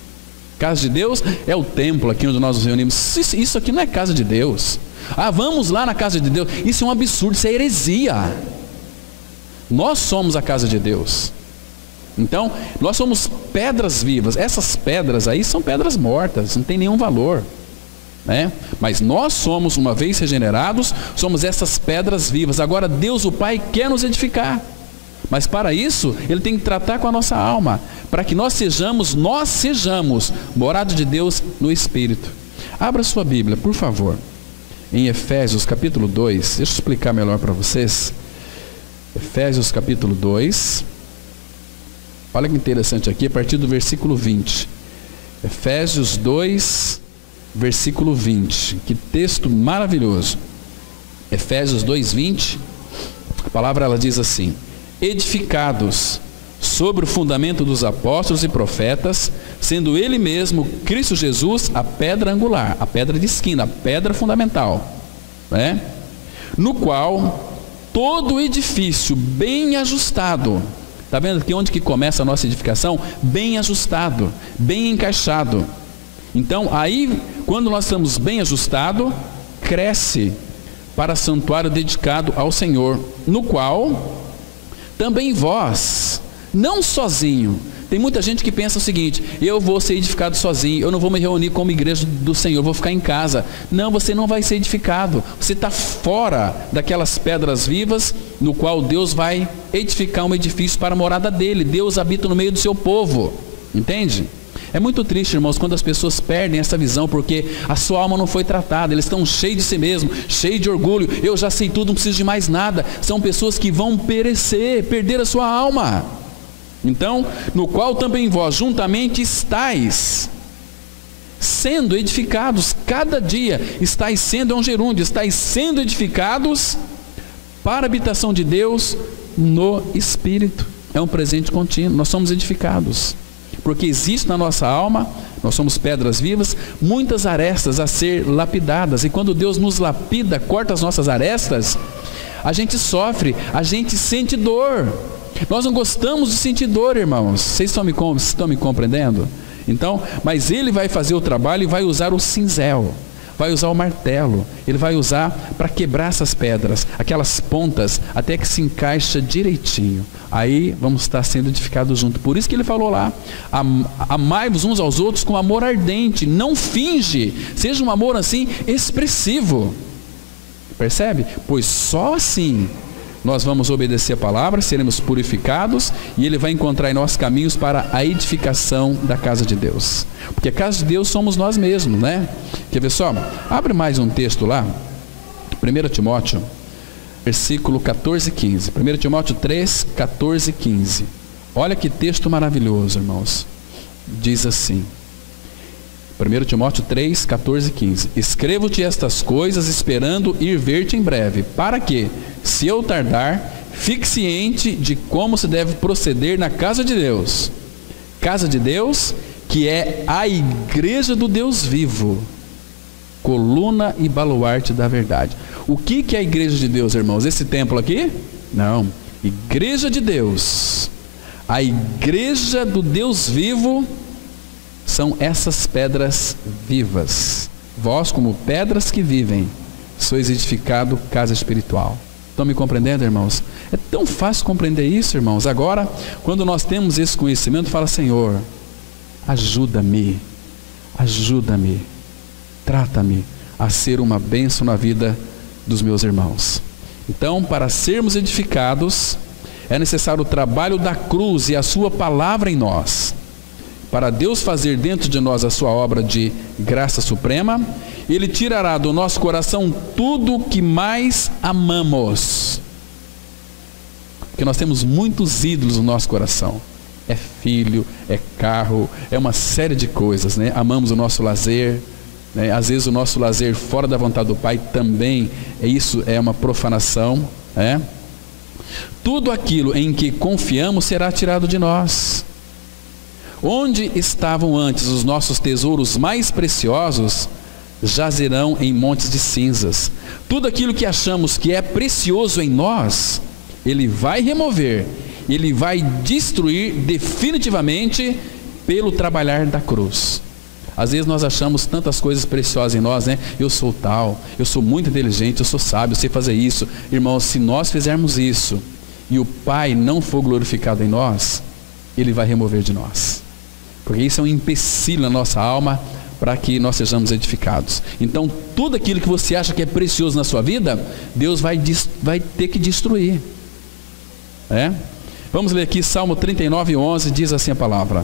Casa de Deus é o templo aqui onde nós nos reunimos. Isso aqui não é casa de Deus. Ah, vamos lá na casa de Deus. Isso é um absurdo, isso é heresia. Nós somos a casa de Deus. Então, nós somos pedras vivas. Essas pedras aí são pedras mortas, não tem nenhum valor, né? Mas nós somos, uma vez regenerados, somos essas pedras vivas. Agora Deus o Pai quer nos edificar, mas para isso Ele tem que tratar com a nossa alma, para que nós sejamos morada de Deus no Espírito. Abra sua Bíblia, por favor, em Efésios capítulo 2. Deixa eu explicar melhor para vocês. Efésios capítulo 2. Olha que interessante aqui, a partir do versículo 20. Efésios 2, versículo 20. Que texto maravilhoso. Efésios 2, 20. A palavra ela diz assim: edificados sobre o fundamento dos apóstolos e profetas, sendo ele mesmo, Cristo Jesus, a pedra angular, a pedra de esquina, a pedra fundamental, né? No qual todo edifício bem ajustado, está vendo aqui onde que começa a nossa edificação? Bem ajustado, bem encaixado. Então aí, quando nós estamos bem ajustado, cresce para santuário dedicado ao Senhor, no qual também vós, não sozinho. Tem muita gente que pensa o seguinte: eu vou ser edificado sozinho, eu não vou me reunir como igreja do Senhor, vou ficar em casa. Não, você não vai ser edificado, você está fora daquelas pedras vivas, no qual Deus vai edificar um edifício para a morada dele. Deus habita no meio do seu povo, entende? É muito triste, irmãos, quando as pessoas perdem essa visão, porque a sua alma não foi tratada, eles estão cheios de si mesmo, cheios de orgulho. Eu já sei tudo, não preciso de mais nada. São pessoas que vão perecer, perder a sua alma. Então, no qual também vós juntamente estáis sendo edificados, cada dia estáis sendo, é um gerúndio, estáis sendo edificados para a habitação de Deus no Espírito. É um presente contínuo, nós somos edificados, porque existe na nossa alma, nós somos pedras vivas, muitas arestas a ser lapidadas, e quando Deus nos lapida, corta as nossas arestas, a gente sofre, a gente sente dor. Nós não gostamos de sentir dor, irmãos. Vocês estão me compreendendo? Então, mas Ele vai fazer o trabalho e vai usar o cinzel, vai usar o martelo, Ele vai usar para quebrar essas pedras, aquelas pontas, até que se encaixa direitinho. Aí vamos estar sendo edificados juntos. Por isso que Ele falou lá: amai-vos uns aos outros com amor ardente, não finge, seja um amor assim expressivo. Percebe? Pois só assim nós vamos obedecer a palavra, seremos purificados, e Ele vai encontrar em nós caminhos para a edificação da casa de Deus. Porque a casa de Deus somos nós mesmos, né? Quer ver só? Abre mais um texto lá, 1 Timóteo, versículo 14 e 15. 1 Timóteo 3, 14 e 15. Olha que texto maravilhoso, irmãos. Diz assim, 1 Timóteo 3, 14 e 15. Escrevo-te estas coisas esperando ir ver-te em breve, para que, se eu tardar, fique ciente de como se deve proceder na casa de Deus. Casa de Deus, que é a igreja do Deus vivo, coluna e baluarte da verdade. O que é a igreja de Deus, irmãos? Esse templo aqui? Não. Igreja de Deus. A igreja do Deus vivo são essas pedras vivas. Vós, como pedras que vivem, sois edificado casa espiritual. Estão me compreendendo, irmãos? É tão fácil compreender isso, irmãos. Agora, quando nós temos esse conhecimento, fala: Senhor, ajuda-me, ajuda-me, trata-me a ser uma bênção na vida dos meus irmãos. Então, para sermos edificados, é necessário o trabalho da cruz e a sua palavra em nós. Para Deus fazer dentro de nós a sua obra de graça suprema, Ele tirará do nosso coração tudo o que mais amamos. Porque nós temos muitos ídolos no nosso coração. É filho, é carro, é uma série de coisas, né? Amamos o nosso lazer, né? Às vezes o nosso lazer fora da vontade do Pai também, isso é uma profanação, né? Tudo aquilo em que confiamos será tirado de nós. Onde estavam antes os nossos tesouros mais preciosos, jazerão em montes de cinzas. Tudo aquilo que achamos que é precioso em nós, Ele vai remover, Ele vai destruir definitivamente pelo trabalhar da cruz. Às vezes nós achamos tantas coisas preciosas em nós, né? Eu sou tal, eu sou muito inteligente, eu sou sábio, eu sei fazer isso. Irmãos, se nós fizermos isso e o Pai não for glorificado em nós, Ele vai remover de nós. Porque isso é um empecilho na nossa alma para que nós sejamos edificados. Então, tudo aquilo que você acha que é precioso na sua vida, Deus vai ter que destruir. Vamos ler aqui Salmo 39, 11, diz assim a palavra: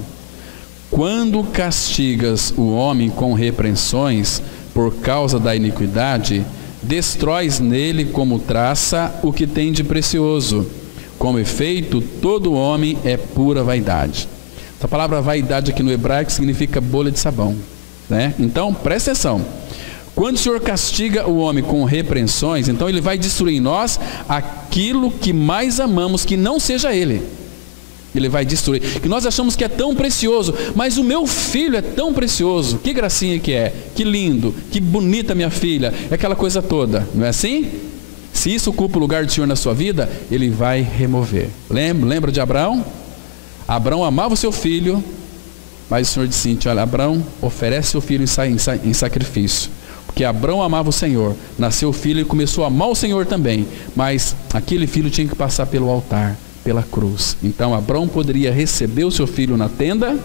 quando castigas o homem com repreensões por causa da iniquidade, destróis nele como traça o que tem de precioso. Com efeito, todo homem é pura vaidade. Essa palavra vaidade aqui no hebraico significa bolha de sabão, né? Então, presta atenção. Quando o Senhor castiga o homem com repreensões, então Ele vai destruir em nós aquilo que mais amamos, que não seja Ele. Ele vai destruir, que nós achamos que é tão precioso, mas o meu filho é tão precioso, que gracinha que é, que lindo, que bonita minha filha, é aquela coisa toda, não é assim? Se isso ocupa o lugar do Senhor na sua vida, Ele vai remover. Lembra de Abraão? Abraão amava o seu filho, mas o Senhor disse assim: olha, Abraão, oferece seu filho em sacrifício, porque Abraão amava o Senhor, nasceu o filho e começou a amar o Senhor também, mas aquele filho tinha que passar pelo altar, pela cruz. Então Abraão poderia receber o seu filho na tenda,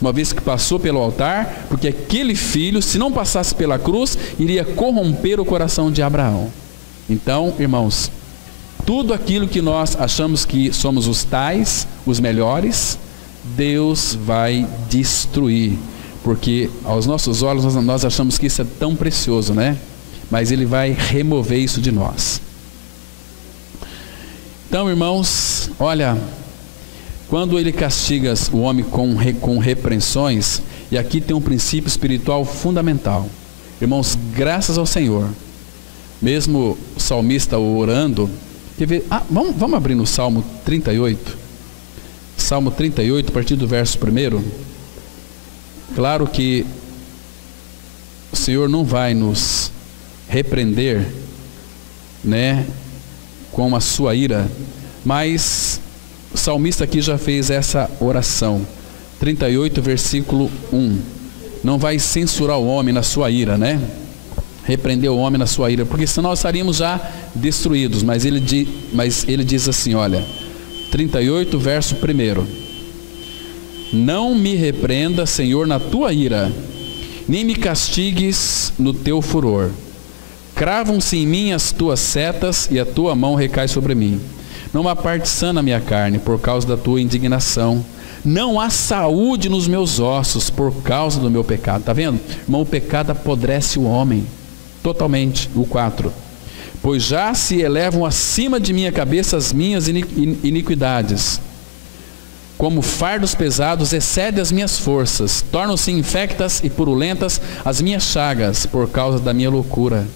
uma vez que passou pelo altar, porque aquele filho, se não passasse pela cruz, iria corromper o coração de Abraão. Então, irmãos, tudo aquilo que nós achamos que somos os tais, os melhores, Deus vai destruir, porque aos nossos olhos nós achamos que isso é tão precioso, né? Mas Ele vai remover isso de nós. Então, irmãos, olha, quando Ele castiga o homem com repreensões, e aqui tem um princípio espiritual fundamental. Irmãos, graças ao Senhor, mesmo o salmista orando, vamos abrir no Salmo 38, Salmo 38, a partir do verso 1. Claro que o Senhor não vai nos repreender, né, com a sua ira, mas o salmista aqui já fez essa oração. 38, versículo 1. Não vai censurar o homem na sua ira, né? Repreender o homem na sua ira, porque senão nós estaríamos já destruídos. Mas ele diz assim, olha, 38, verso 1. Não me repreenda, Senhor, na tua ira, nem me castigues no teu furor. Cravam-se em mim as tuas setas, e a tua mão recai sobre mim. Não há parte sã na minha carne, por causa da tua indignação. Não há saúde nos meus ossos, por causa do meu pecado. Está vendo? Irmão, o pecado apodrece o homem, totalmente. O 4. Pois já se elevam acima de minha cabeça as minhas iniquidades. Como fardos pesados, excede as minhas forças. Tornam-se infectas e purulentas as minhas chagas, por causa da minha loucura.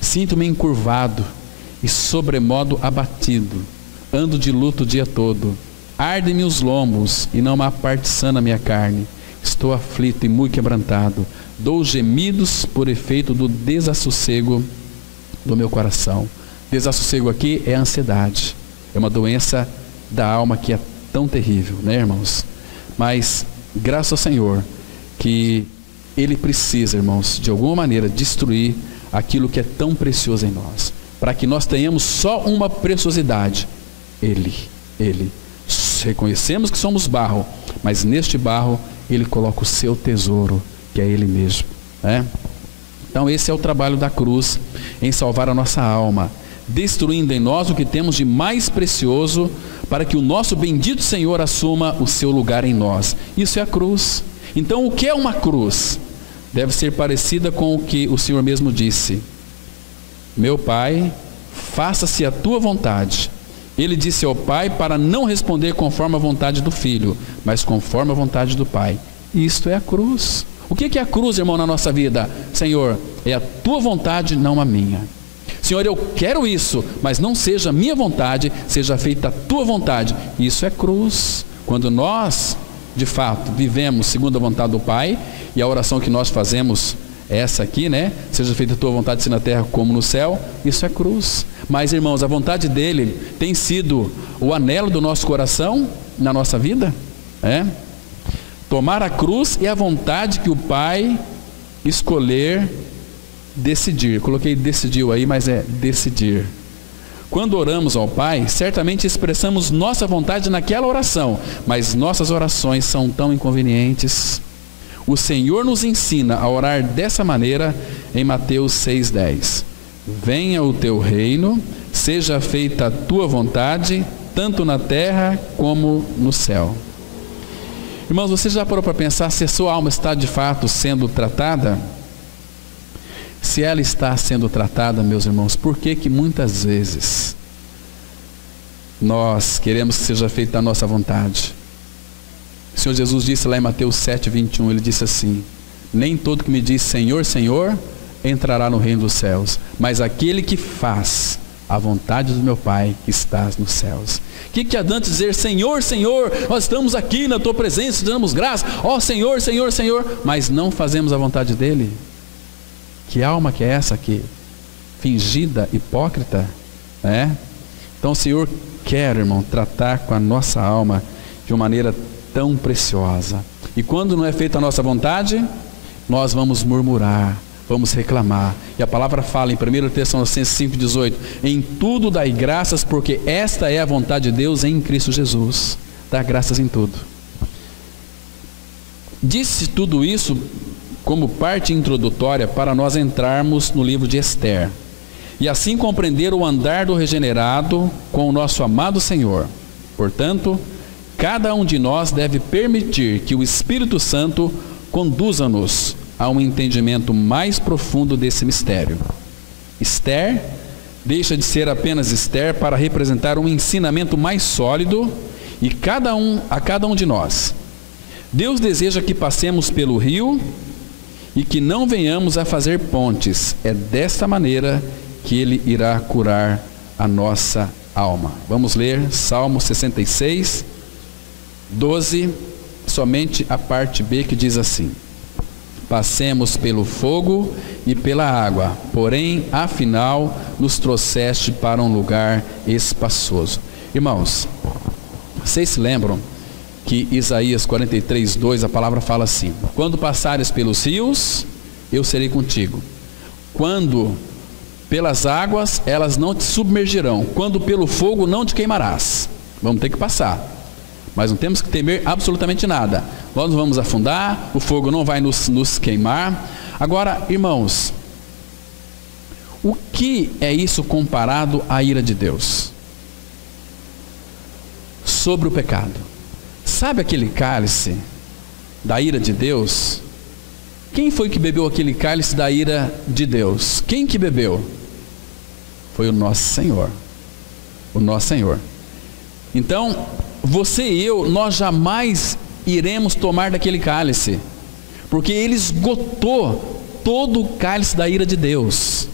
Sinto-me encurvado e sobremodo abatido. Ando de luto o dia todo. Ardem-me os lombos e não há parte sã na minha carne. Estou aflito e muito quebrantado. Dou gemidos por efeito do desassossego do meu coração. Desassossego aqui é a ansiedade. É uma doença da alma que é tão terrível, né, irmãos? Mas graças ao Senhor que Ele precisa, irmãos, de alguma maneira destruir aquilo que é tão precioso em nós, para que nós tenhamos só uma preciosidade: Ele. Reconhecemos que somos barro, mas neste barro Ele coloca o seu tesouro, que é Ele mesmo, né? Então esse é o trabalho da cruz, em salvar a nossa alma, destruindo em nós o que temos de mais precioso, para que o nosso bendito Senhor assuma o seu lugar em nós. Isso é a cruz. Então o que é uma cruz? Deve ser parecida com o que o Senhor mesmo disse: meu Pai, faça-se a tua vontade. Ele disse ao Pai para não responder conforme a vontade do Filho, mas conforme a vontade do Pai. Isto é a cruz. O que é a cruz, irmão, na nossa vida? Senhor, é a tua vontade, não a minha. Senhor, eu quero isso, mas não seja a minha vontade, seja feita a tua vontade. Isso é cruz. Quando nós, de fato, vivemos segundo a vontade do Pai, e a oração que nós fazemos é essa aqui, né? Seja feita a tua vontade, assim na terra como no céu. Isso é cruz. Mas, irmãos, a vontade dele tem sido o anelo do nosso coração na nossa vida, é? Tomar a cruz é a vontade que o Pai escolher decidir. Coloquei decidiu aí, mas é decidir. Quando oramos ao Pai, certamente expressamos nossa vontade naquela oração, mas nossas orações são tão inconvenientes. O Senhor nos ensina a orar dessa maneira em Mateus 6,10. Venha o teu reino, seja feita a tua vontade, tanto na terra como no céu. Irmãos, você já parou para pensar se a sua alma está de fato sendo tratada? Se ela está sendo tratada, meus irmãos, por que muitas vezes nós queremos que seja feita a nossa vontade? O Senhor Jesus disse lá em Mateus 7:21, ele disse assim: nem todo que me diz Senhor, Senhor, entrará no reino dos céus, mas aquele que faz a vontade do meu Pai que estás nos céus. O que adianta dizer Senhor, Senhor, nós estamos aqui na tua presença, te damos graça, ó Senhor, Senhor, Senhor, mas não fazemos a vontade dele? Que alma que é essa aqui? Fingida, hipócrita, né? Então o Senhor quer, irmão, tratar com a nossa alma de uma maneira tão preciosa. E quando não é feita a nossa vontade, nós vamos murmurar, vamos reclamar. E a palavra fala em 1 Tessalonicenses 5:18, em tudo dai graças, porque esta é a vontade de Deus em Cristo Jesus. Dá graças em tudo. Disse tudo isso como parte introdutória para nós entrarmos no livro de Ester, e assim compreender o andar do regenerado com o nosso amado Senhor. Portanto, cada um de nós deve permitir que o Espírito Santo conduza-nos a um entendimento mais profundo desse mistério. Ester deixa de ser apenas Ester para representar um ensinamento mais sólido a cada um de nós. Deus deseja que passemos pelo rio e que não venhamos a fazer pontes. É desta maneira que Ele irá curar a nossa alma. Vamos ler Salmo 66, 12, somente a parte B, que diz assim: passemos pelo fogo e pela água, porém, afinal, nos trouxeste para um lugar espaçoso. Irmãos, vocês se lembram que Isaías 43:2, a palavra fala assim: quando passares pelos rios, eu serei contigo. Quando pelas águas, elas não te submergirão. Quando pelo fogo, não te queimarás. Vamos ter que passar, mas não temos que temer absolutamente nada. Nós não vamos afundar, o fogo não vai nos queimar. Agora, irmãos, o que é isso comparado à ira de Deus sobre o pecado? Sabe aquele cálice da ira de Deus? Quem foi que bebeu aquele cálice da ira de Deus? Quem que bebeu? Foi o nosso Senhor. O nosso Senhor. Então, você e eu, nós jamais iremos tomar daquele cálice, porque ele esgotou todo o cálice da ira de Deus.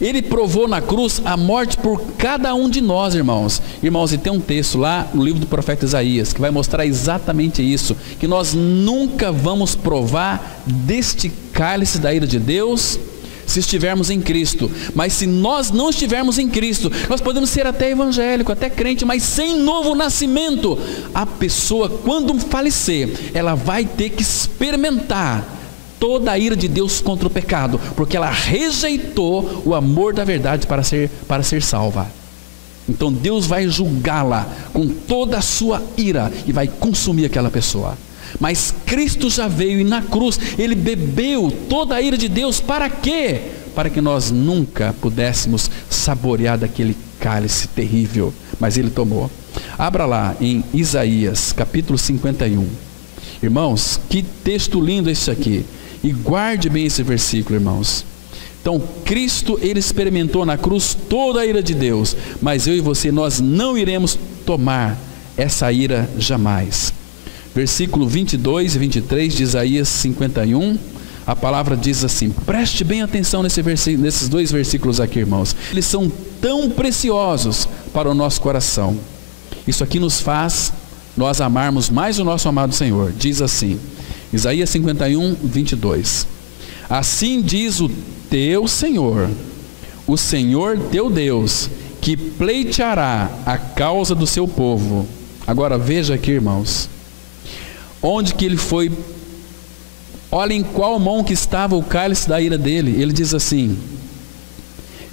Ele provou na cruz a morte por cada um de nós, irmãos. Irmãos, e tem um texto lá no livro do profeta Isaías que vai mostrar exatamente isso, que nós nunca vamos provar deste cálice da ira de Deus se estivermos em Cristo. Mas se nós não estivermos em Cristo, nós podemos ser até evangélico, até crente, mas sem novo nascimento, a pessoa, quando falecer, ela vai ter que experimentar toda a ira de Deus contra o pecado, porque ela rejeitou o amor da verdade para ser salva. Então Deus vai julgá-la com toda a sua ira e vai consumir aquela pessoa. Mas Cristo já veio e na cruz Ele bebeu toda a ira de Deus. Para quê? Para que nós nunca pudéssemos saborear daquele cálice terrível, mas Ele tomou. Abra lá em Isaías capítulo 51. Irmãos, que texto lindo esse aqui. E guarde bem esse versículo, irmãos. Então, Cristo, Ele experimentou na cruz toda a ira de Deus, mas eu e você, nós não iremos tomar essa ira jamais. Versículo 22 e 23 de Isaías 51, a palavra diz assim, preste bem atenção nesses dois versículos aqui, irmãos. Eles são tão preciosos para o nosso coração. Isso aqui nos faz nós amarmos mais o nosso amado Senhor. Diz assim, Isaías 51, 22. Assim diz o teu Senhor, o Senhor teu Deus, que pleiteará a causa do seu povo. Agora veja aqui, irmãos, onde que ele foi, olha em qual mão que estava o cálice da ira dele. Ele diz assim,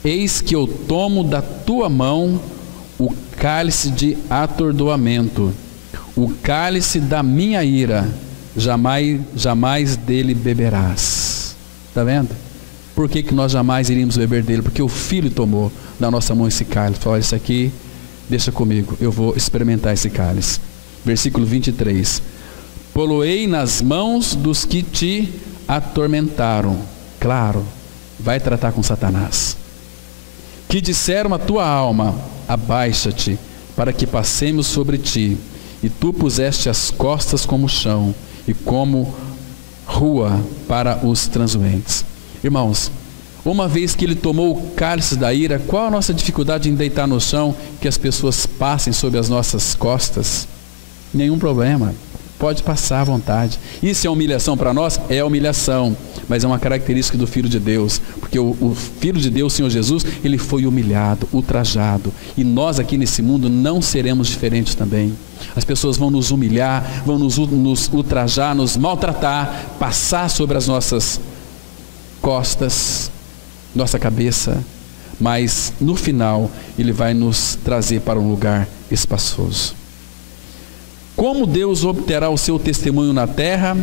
eis que eu tomo da tua mão o cálice de atordoamento, o cálice da minha ira, jamais dele beberás. Está vendo? Por que nós jamais iríamos beber dele? Porque o Filho tomou da nossa mão esse cálice. Falou, isso aqui, deixa comigo, eu vou experimentar esse cálice. Versículo 23. Poloei nas mãos dos que te atormentaram. Claro, vai tratar com Satanás. Que disseram a tua alma, abaixa-te, para que passemos sobre ti. e tu puseste as costas como chão e como rua para os transuentes. Irmãos, uma vez que ele tomou o cálice da ira, qual a nossa dificuldade em deitar no chão, que as pessoas passem sobre as nossas costas? Nenhum problema, pode passar à vontade. Isso é humilhação para nós? É humilhação, mas é uma característica do Filho de Deus, porque o Filho de Deus, o Senhor Jesus, ele foi humilhado, ultrajado, e nós aqui nesse mundo não seremos diferentes também. As pessoas vão nos humilhar, vão nos ultrajar, nos maltratar, passar sobre as nossas costas, nossa cabeça, mas no final ele vai nos trazer para um lugar espaçoso. Como Deus obterá o seu testemunho na terra,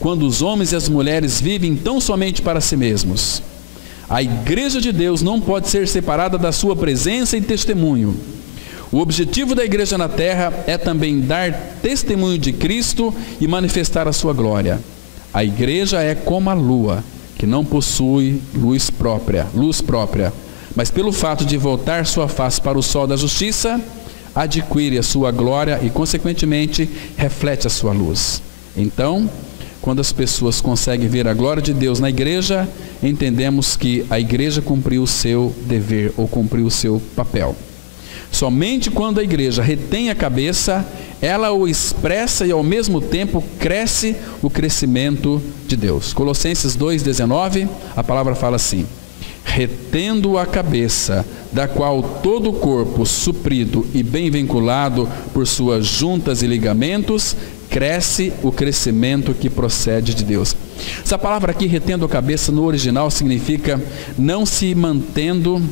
quando os homens e as mulheres vivem tão somente para si mesmos? A igreja de Deus não pode ser separada da sua presença e testemunho. O objetivo da igreja na terra é também dar testemunho de Cristo e manifestar a sua glória. A igreja é como a lua, que não possui luz própria, mas pelo fato de voltar sua face para o sol da justiça, adquire a sua glória e, consequentemente, reflete a sua luz. Então, quando as pessoas conseguem ver a glória de Deus na igreja, entendemos que a igreja cumpriu o seu dever ou cumpriu o seu papel. Somente quando a igreja retém a cabeça, ela o expressa e ao mesmo tempo cresce o crescimento de Deus. Colossenses 2,19, a palavra fala assim: retendo a cabeça, da qual todo o corpo, suprido e bem vinculado por suas juntas e ligamentos, cresce o crescimento que procede de Deus. Essa palavra aqui, retendo a cabeça, no original significa não se mantendo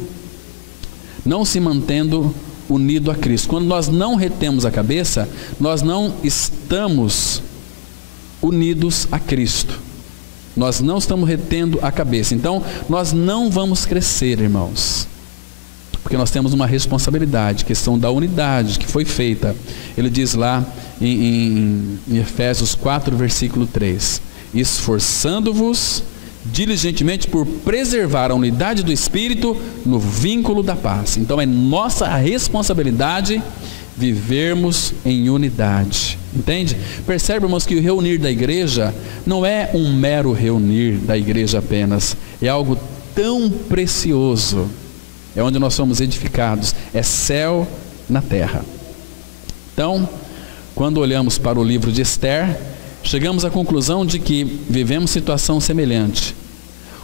unido a Cristo. Quando nós não retemos a cabeça, nós não estamos unidos a Cristo. Nós não estamos retendo a cabeça. Então, nós não vamos crescer, irmãos, porque nós temos uma responsabilidade, questão da unidade que foi feita. Ele diz lá em Efésios 4, versículo 3: esforçando-vos diligentemente por preservar a unidade do Espírito no vínculo da paz. Então é nossa responsabilidade vivermos em unidade, entende? Percebe, irmãos, que o reunir da igreja não é um mero reunir da igreja apenas, é algo tão precioso, é onde nós somos edificados, é céu na terra. Então, quando olhamos para o livro de Esther, chegamos à conclusão de que vivemos situação semelhante.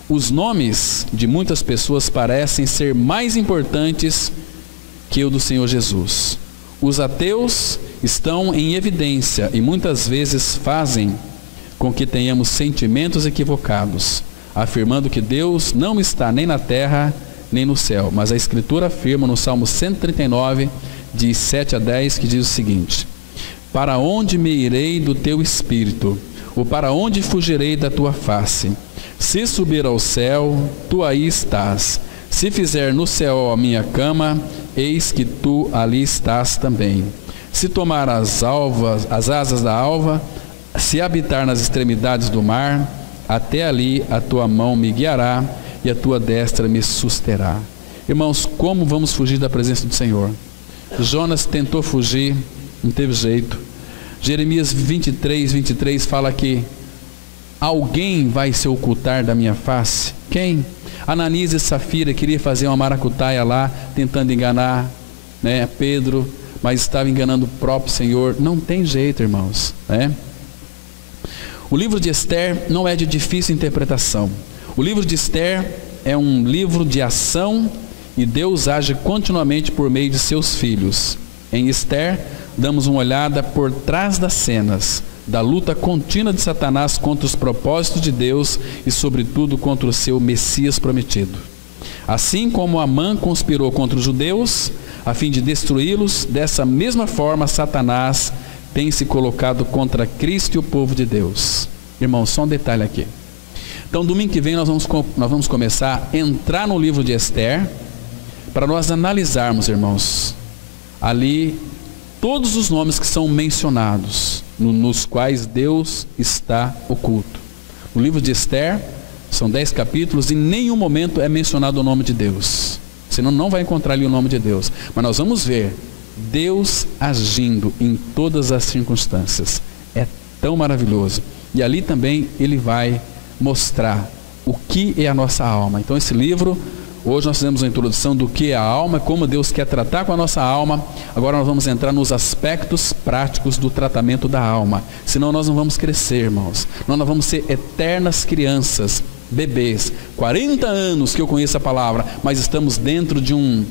Os nomes de muitas pessoas parecem ser mais importantes que o do Senhor Jesus. Os ateus estão em evidência e muitas vezes fazem com que tenhamos sentimentos equivocados, afirmando que Deus não está nem na terra nem no céu. Mas a Escritura afirma no Salmo 139, de 7 a 10, que diz o seguinte: para onde me irei do teu espírito? Ou para onde fugirei da tua face? Se subir ao céu, tu aí estás. Se fizer no céu a minha cama, eis que tu ali estás também. Se tomar as asas da alva, se habitar nas extremidades do mar, até ali a tua mão me guiará e a tua destra me susterá. Irmãos, como vamos fugir da presença do Senhor? Jonas tentou fugir, não teve jeito. Jeremias 23 fala que alguém vai se ocultar da minha face. Quem? Ananias e Safira queria fazer uma maracutaia lá, tentando enganar, Pedro, mas estava enganando o próprio Senhor. Não tem jeito, irmãos, O livro de Esther não é de difícil interpretação. O livro de Esther é um livro de ação e Deus age continuamente por meio de seus filhos. Em Esther, damos uma olhada por trás das cenas da luta contínua de Satanás contra os propósitos de Deus e, sobretudo, contra o seu Messias prometido. Assim como Amã conspirou contra os judeus a fim de destruí-los, dessa mesma forma Satanás tem se colocado contra Cristo e o povo de Deus. Irmãos, só um detalhe aqui. Então, domingo que vem nós vamos começar a entrar no livro de Esther para nós analisarmos, irmãos, ali todos os nomes que são mencionados, nos quais Deus está oculto. No livro de Esther, são 10 capítulos e em nenhum momento é mencionado o nome de Deus. Senão não vai encontrar ali o nome de Deus. Mas nós vamos ver Deus agindo em todas as circunstâncias. É tão maravilhoso. E ali também ele vai mostrar o que é a nossa alma. Então esse livro, hoje nós fizemos uma introdução do que é a alma, como Deus quer tratar com a nossa alma. Agora nós vamos entrar nos aspectos práticos do tratamento da alma. Senão nós não vamos crescer, irmãos. Nós vamos ser eternas crianças, bebês. 40 anos que eu conheço a palavra, mas estamos dentro de um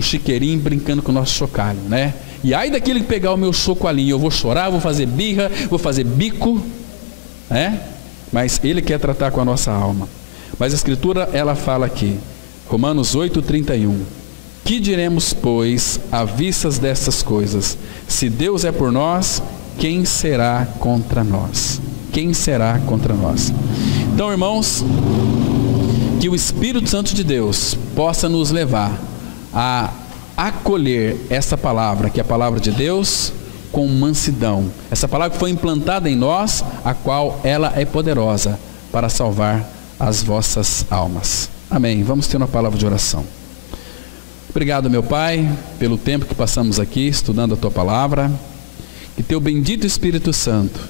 chiqueirinho brincando com o nosso chocalho, né? E aí daquele que pegar o meu chocoalinho, eu vou chorar, vou fazer birra, vou fazer bico, né? Mas ele quer tratar com a nossa alma. Mas a Escritura, ela fala aqui, Romanos 8:31, que diremos, pois, à vistas destas coisas? Se Deus é por nós, quem será contra nós? Quem será contra nós? Então, irmãos, que o Espírito Santo de Deus possa nos levar a acolher essa palavra, que é a palavra de Deus, com mansidão. Essa palavra que foi implantada em nós, a qual ela é poderosa para salvar as vossas almas. Amém. Vamos ter uma palavra de oração. Obrigado, meu Pai, pelo tempo que passamos aqui estudando a Tua palavra. Que Teu bendito Espírito Santo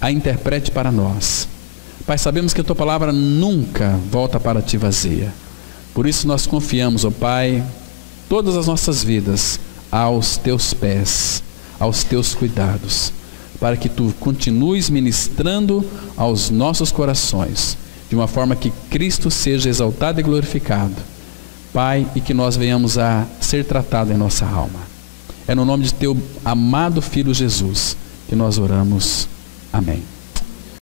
a interprete para nós. Pai, sabemos que a Tua palavra nunca volta para Ti vazia. Por isso nós confiamos, ó Pai, todas as nossas vidas aos Teus pés, aos Teus cuidados, para que Tu continues ministrando aos nossos corações, de uma forma que Cristo seja exaltado e glorificado, Pai, e que nós venhamos a ser tratados em nossa alma. É no nome de Teu amado Filho Jesus que nós oramos. Amém.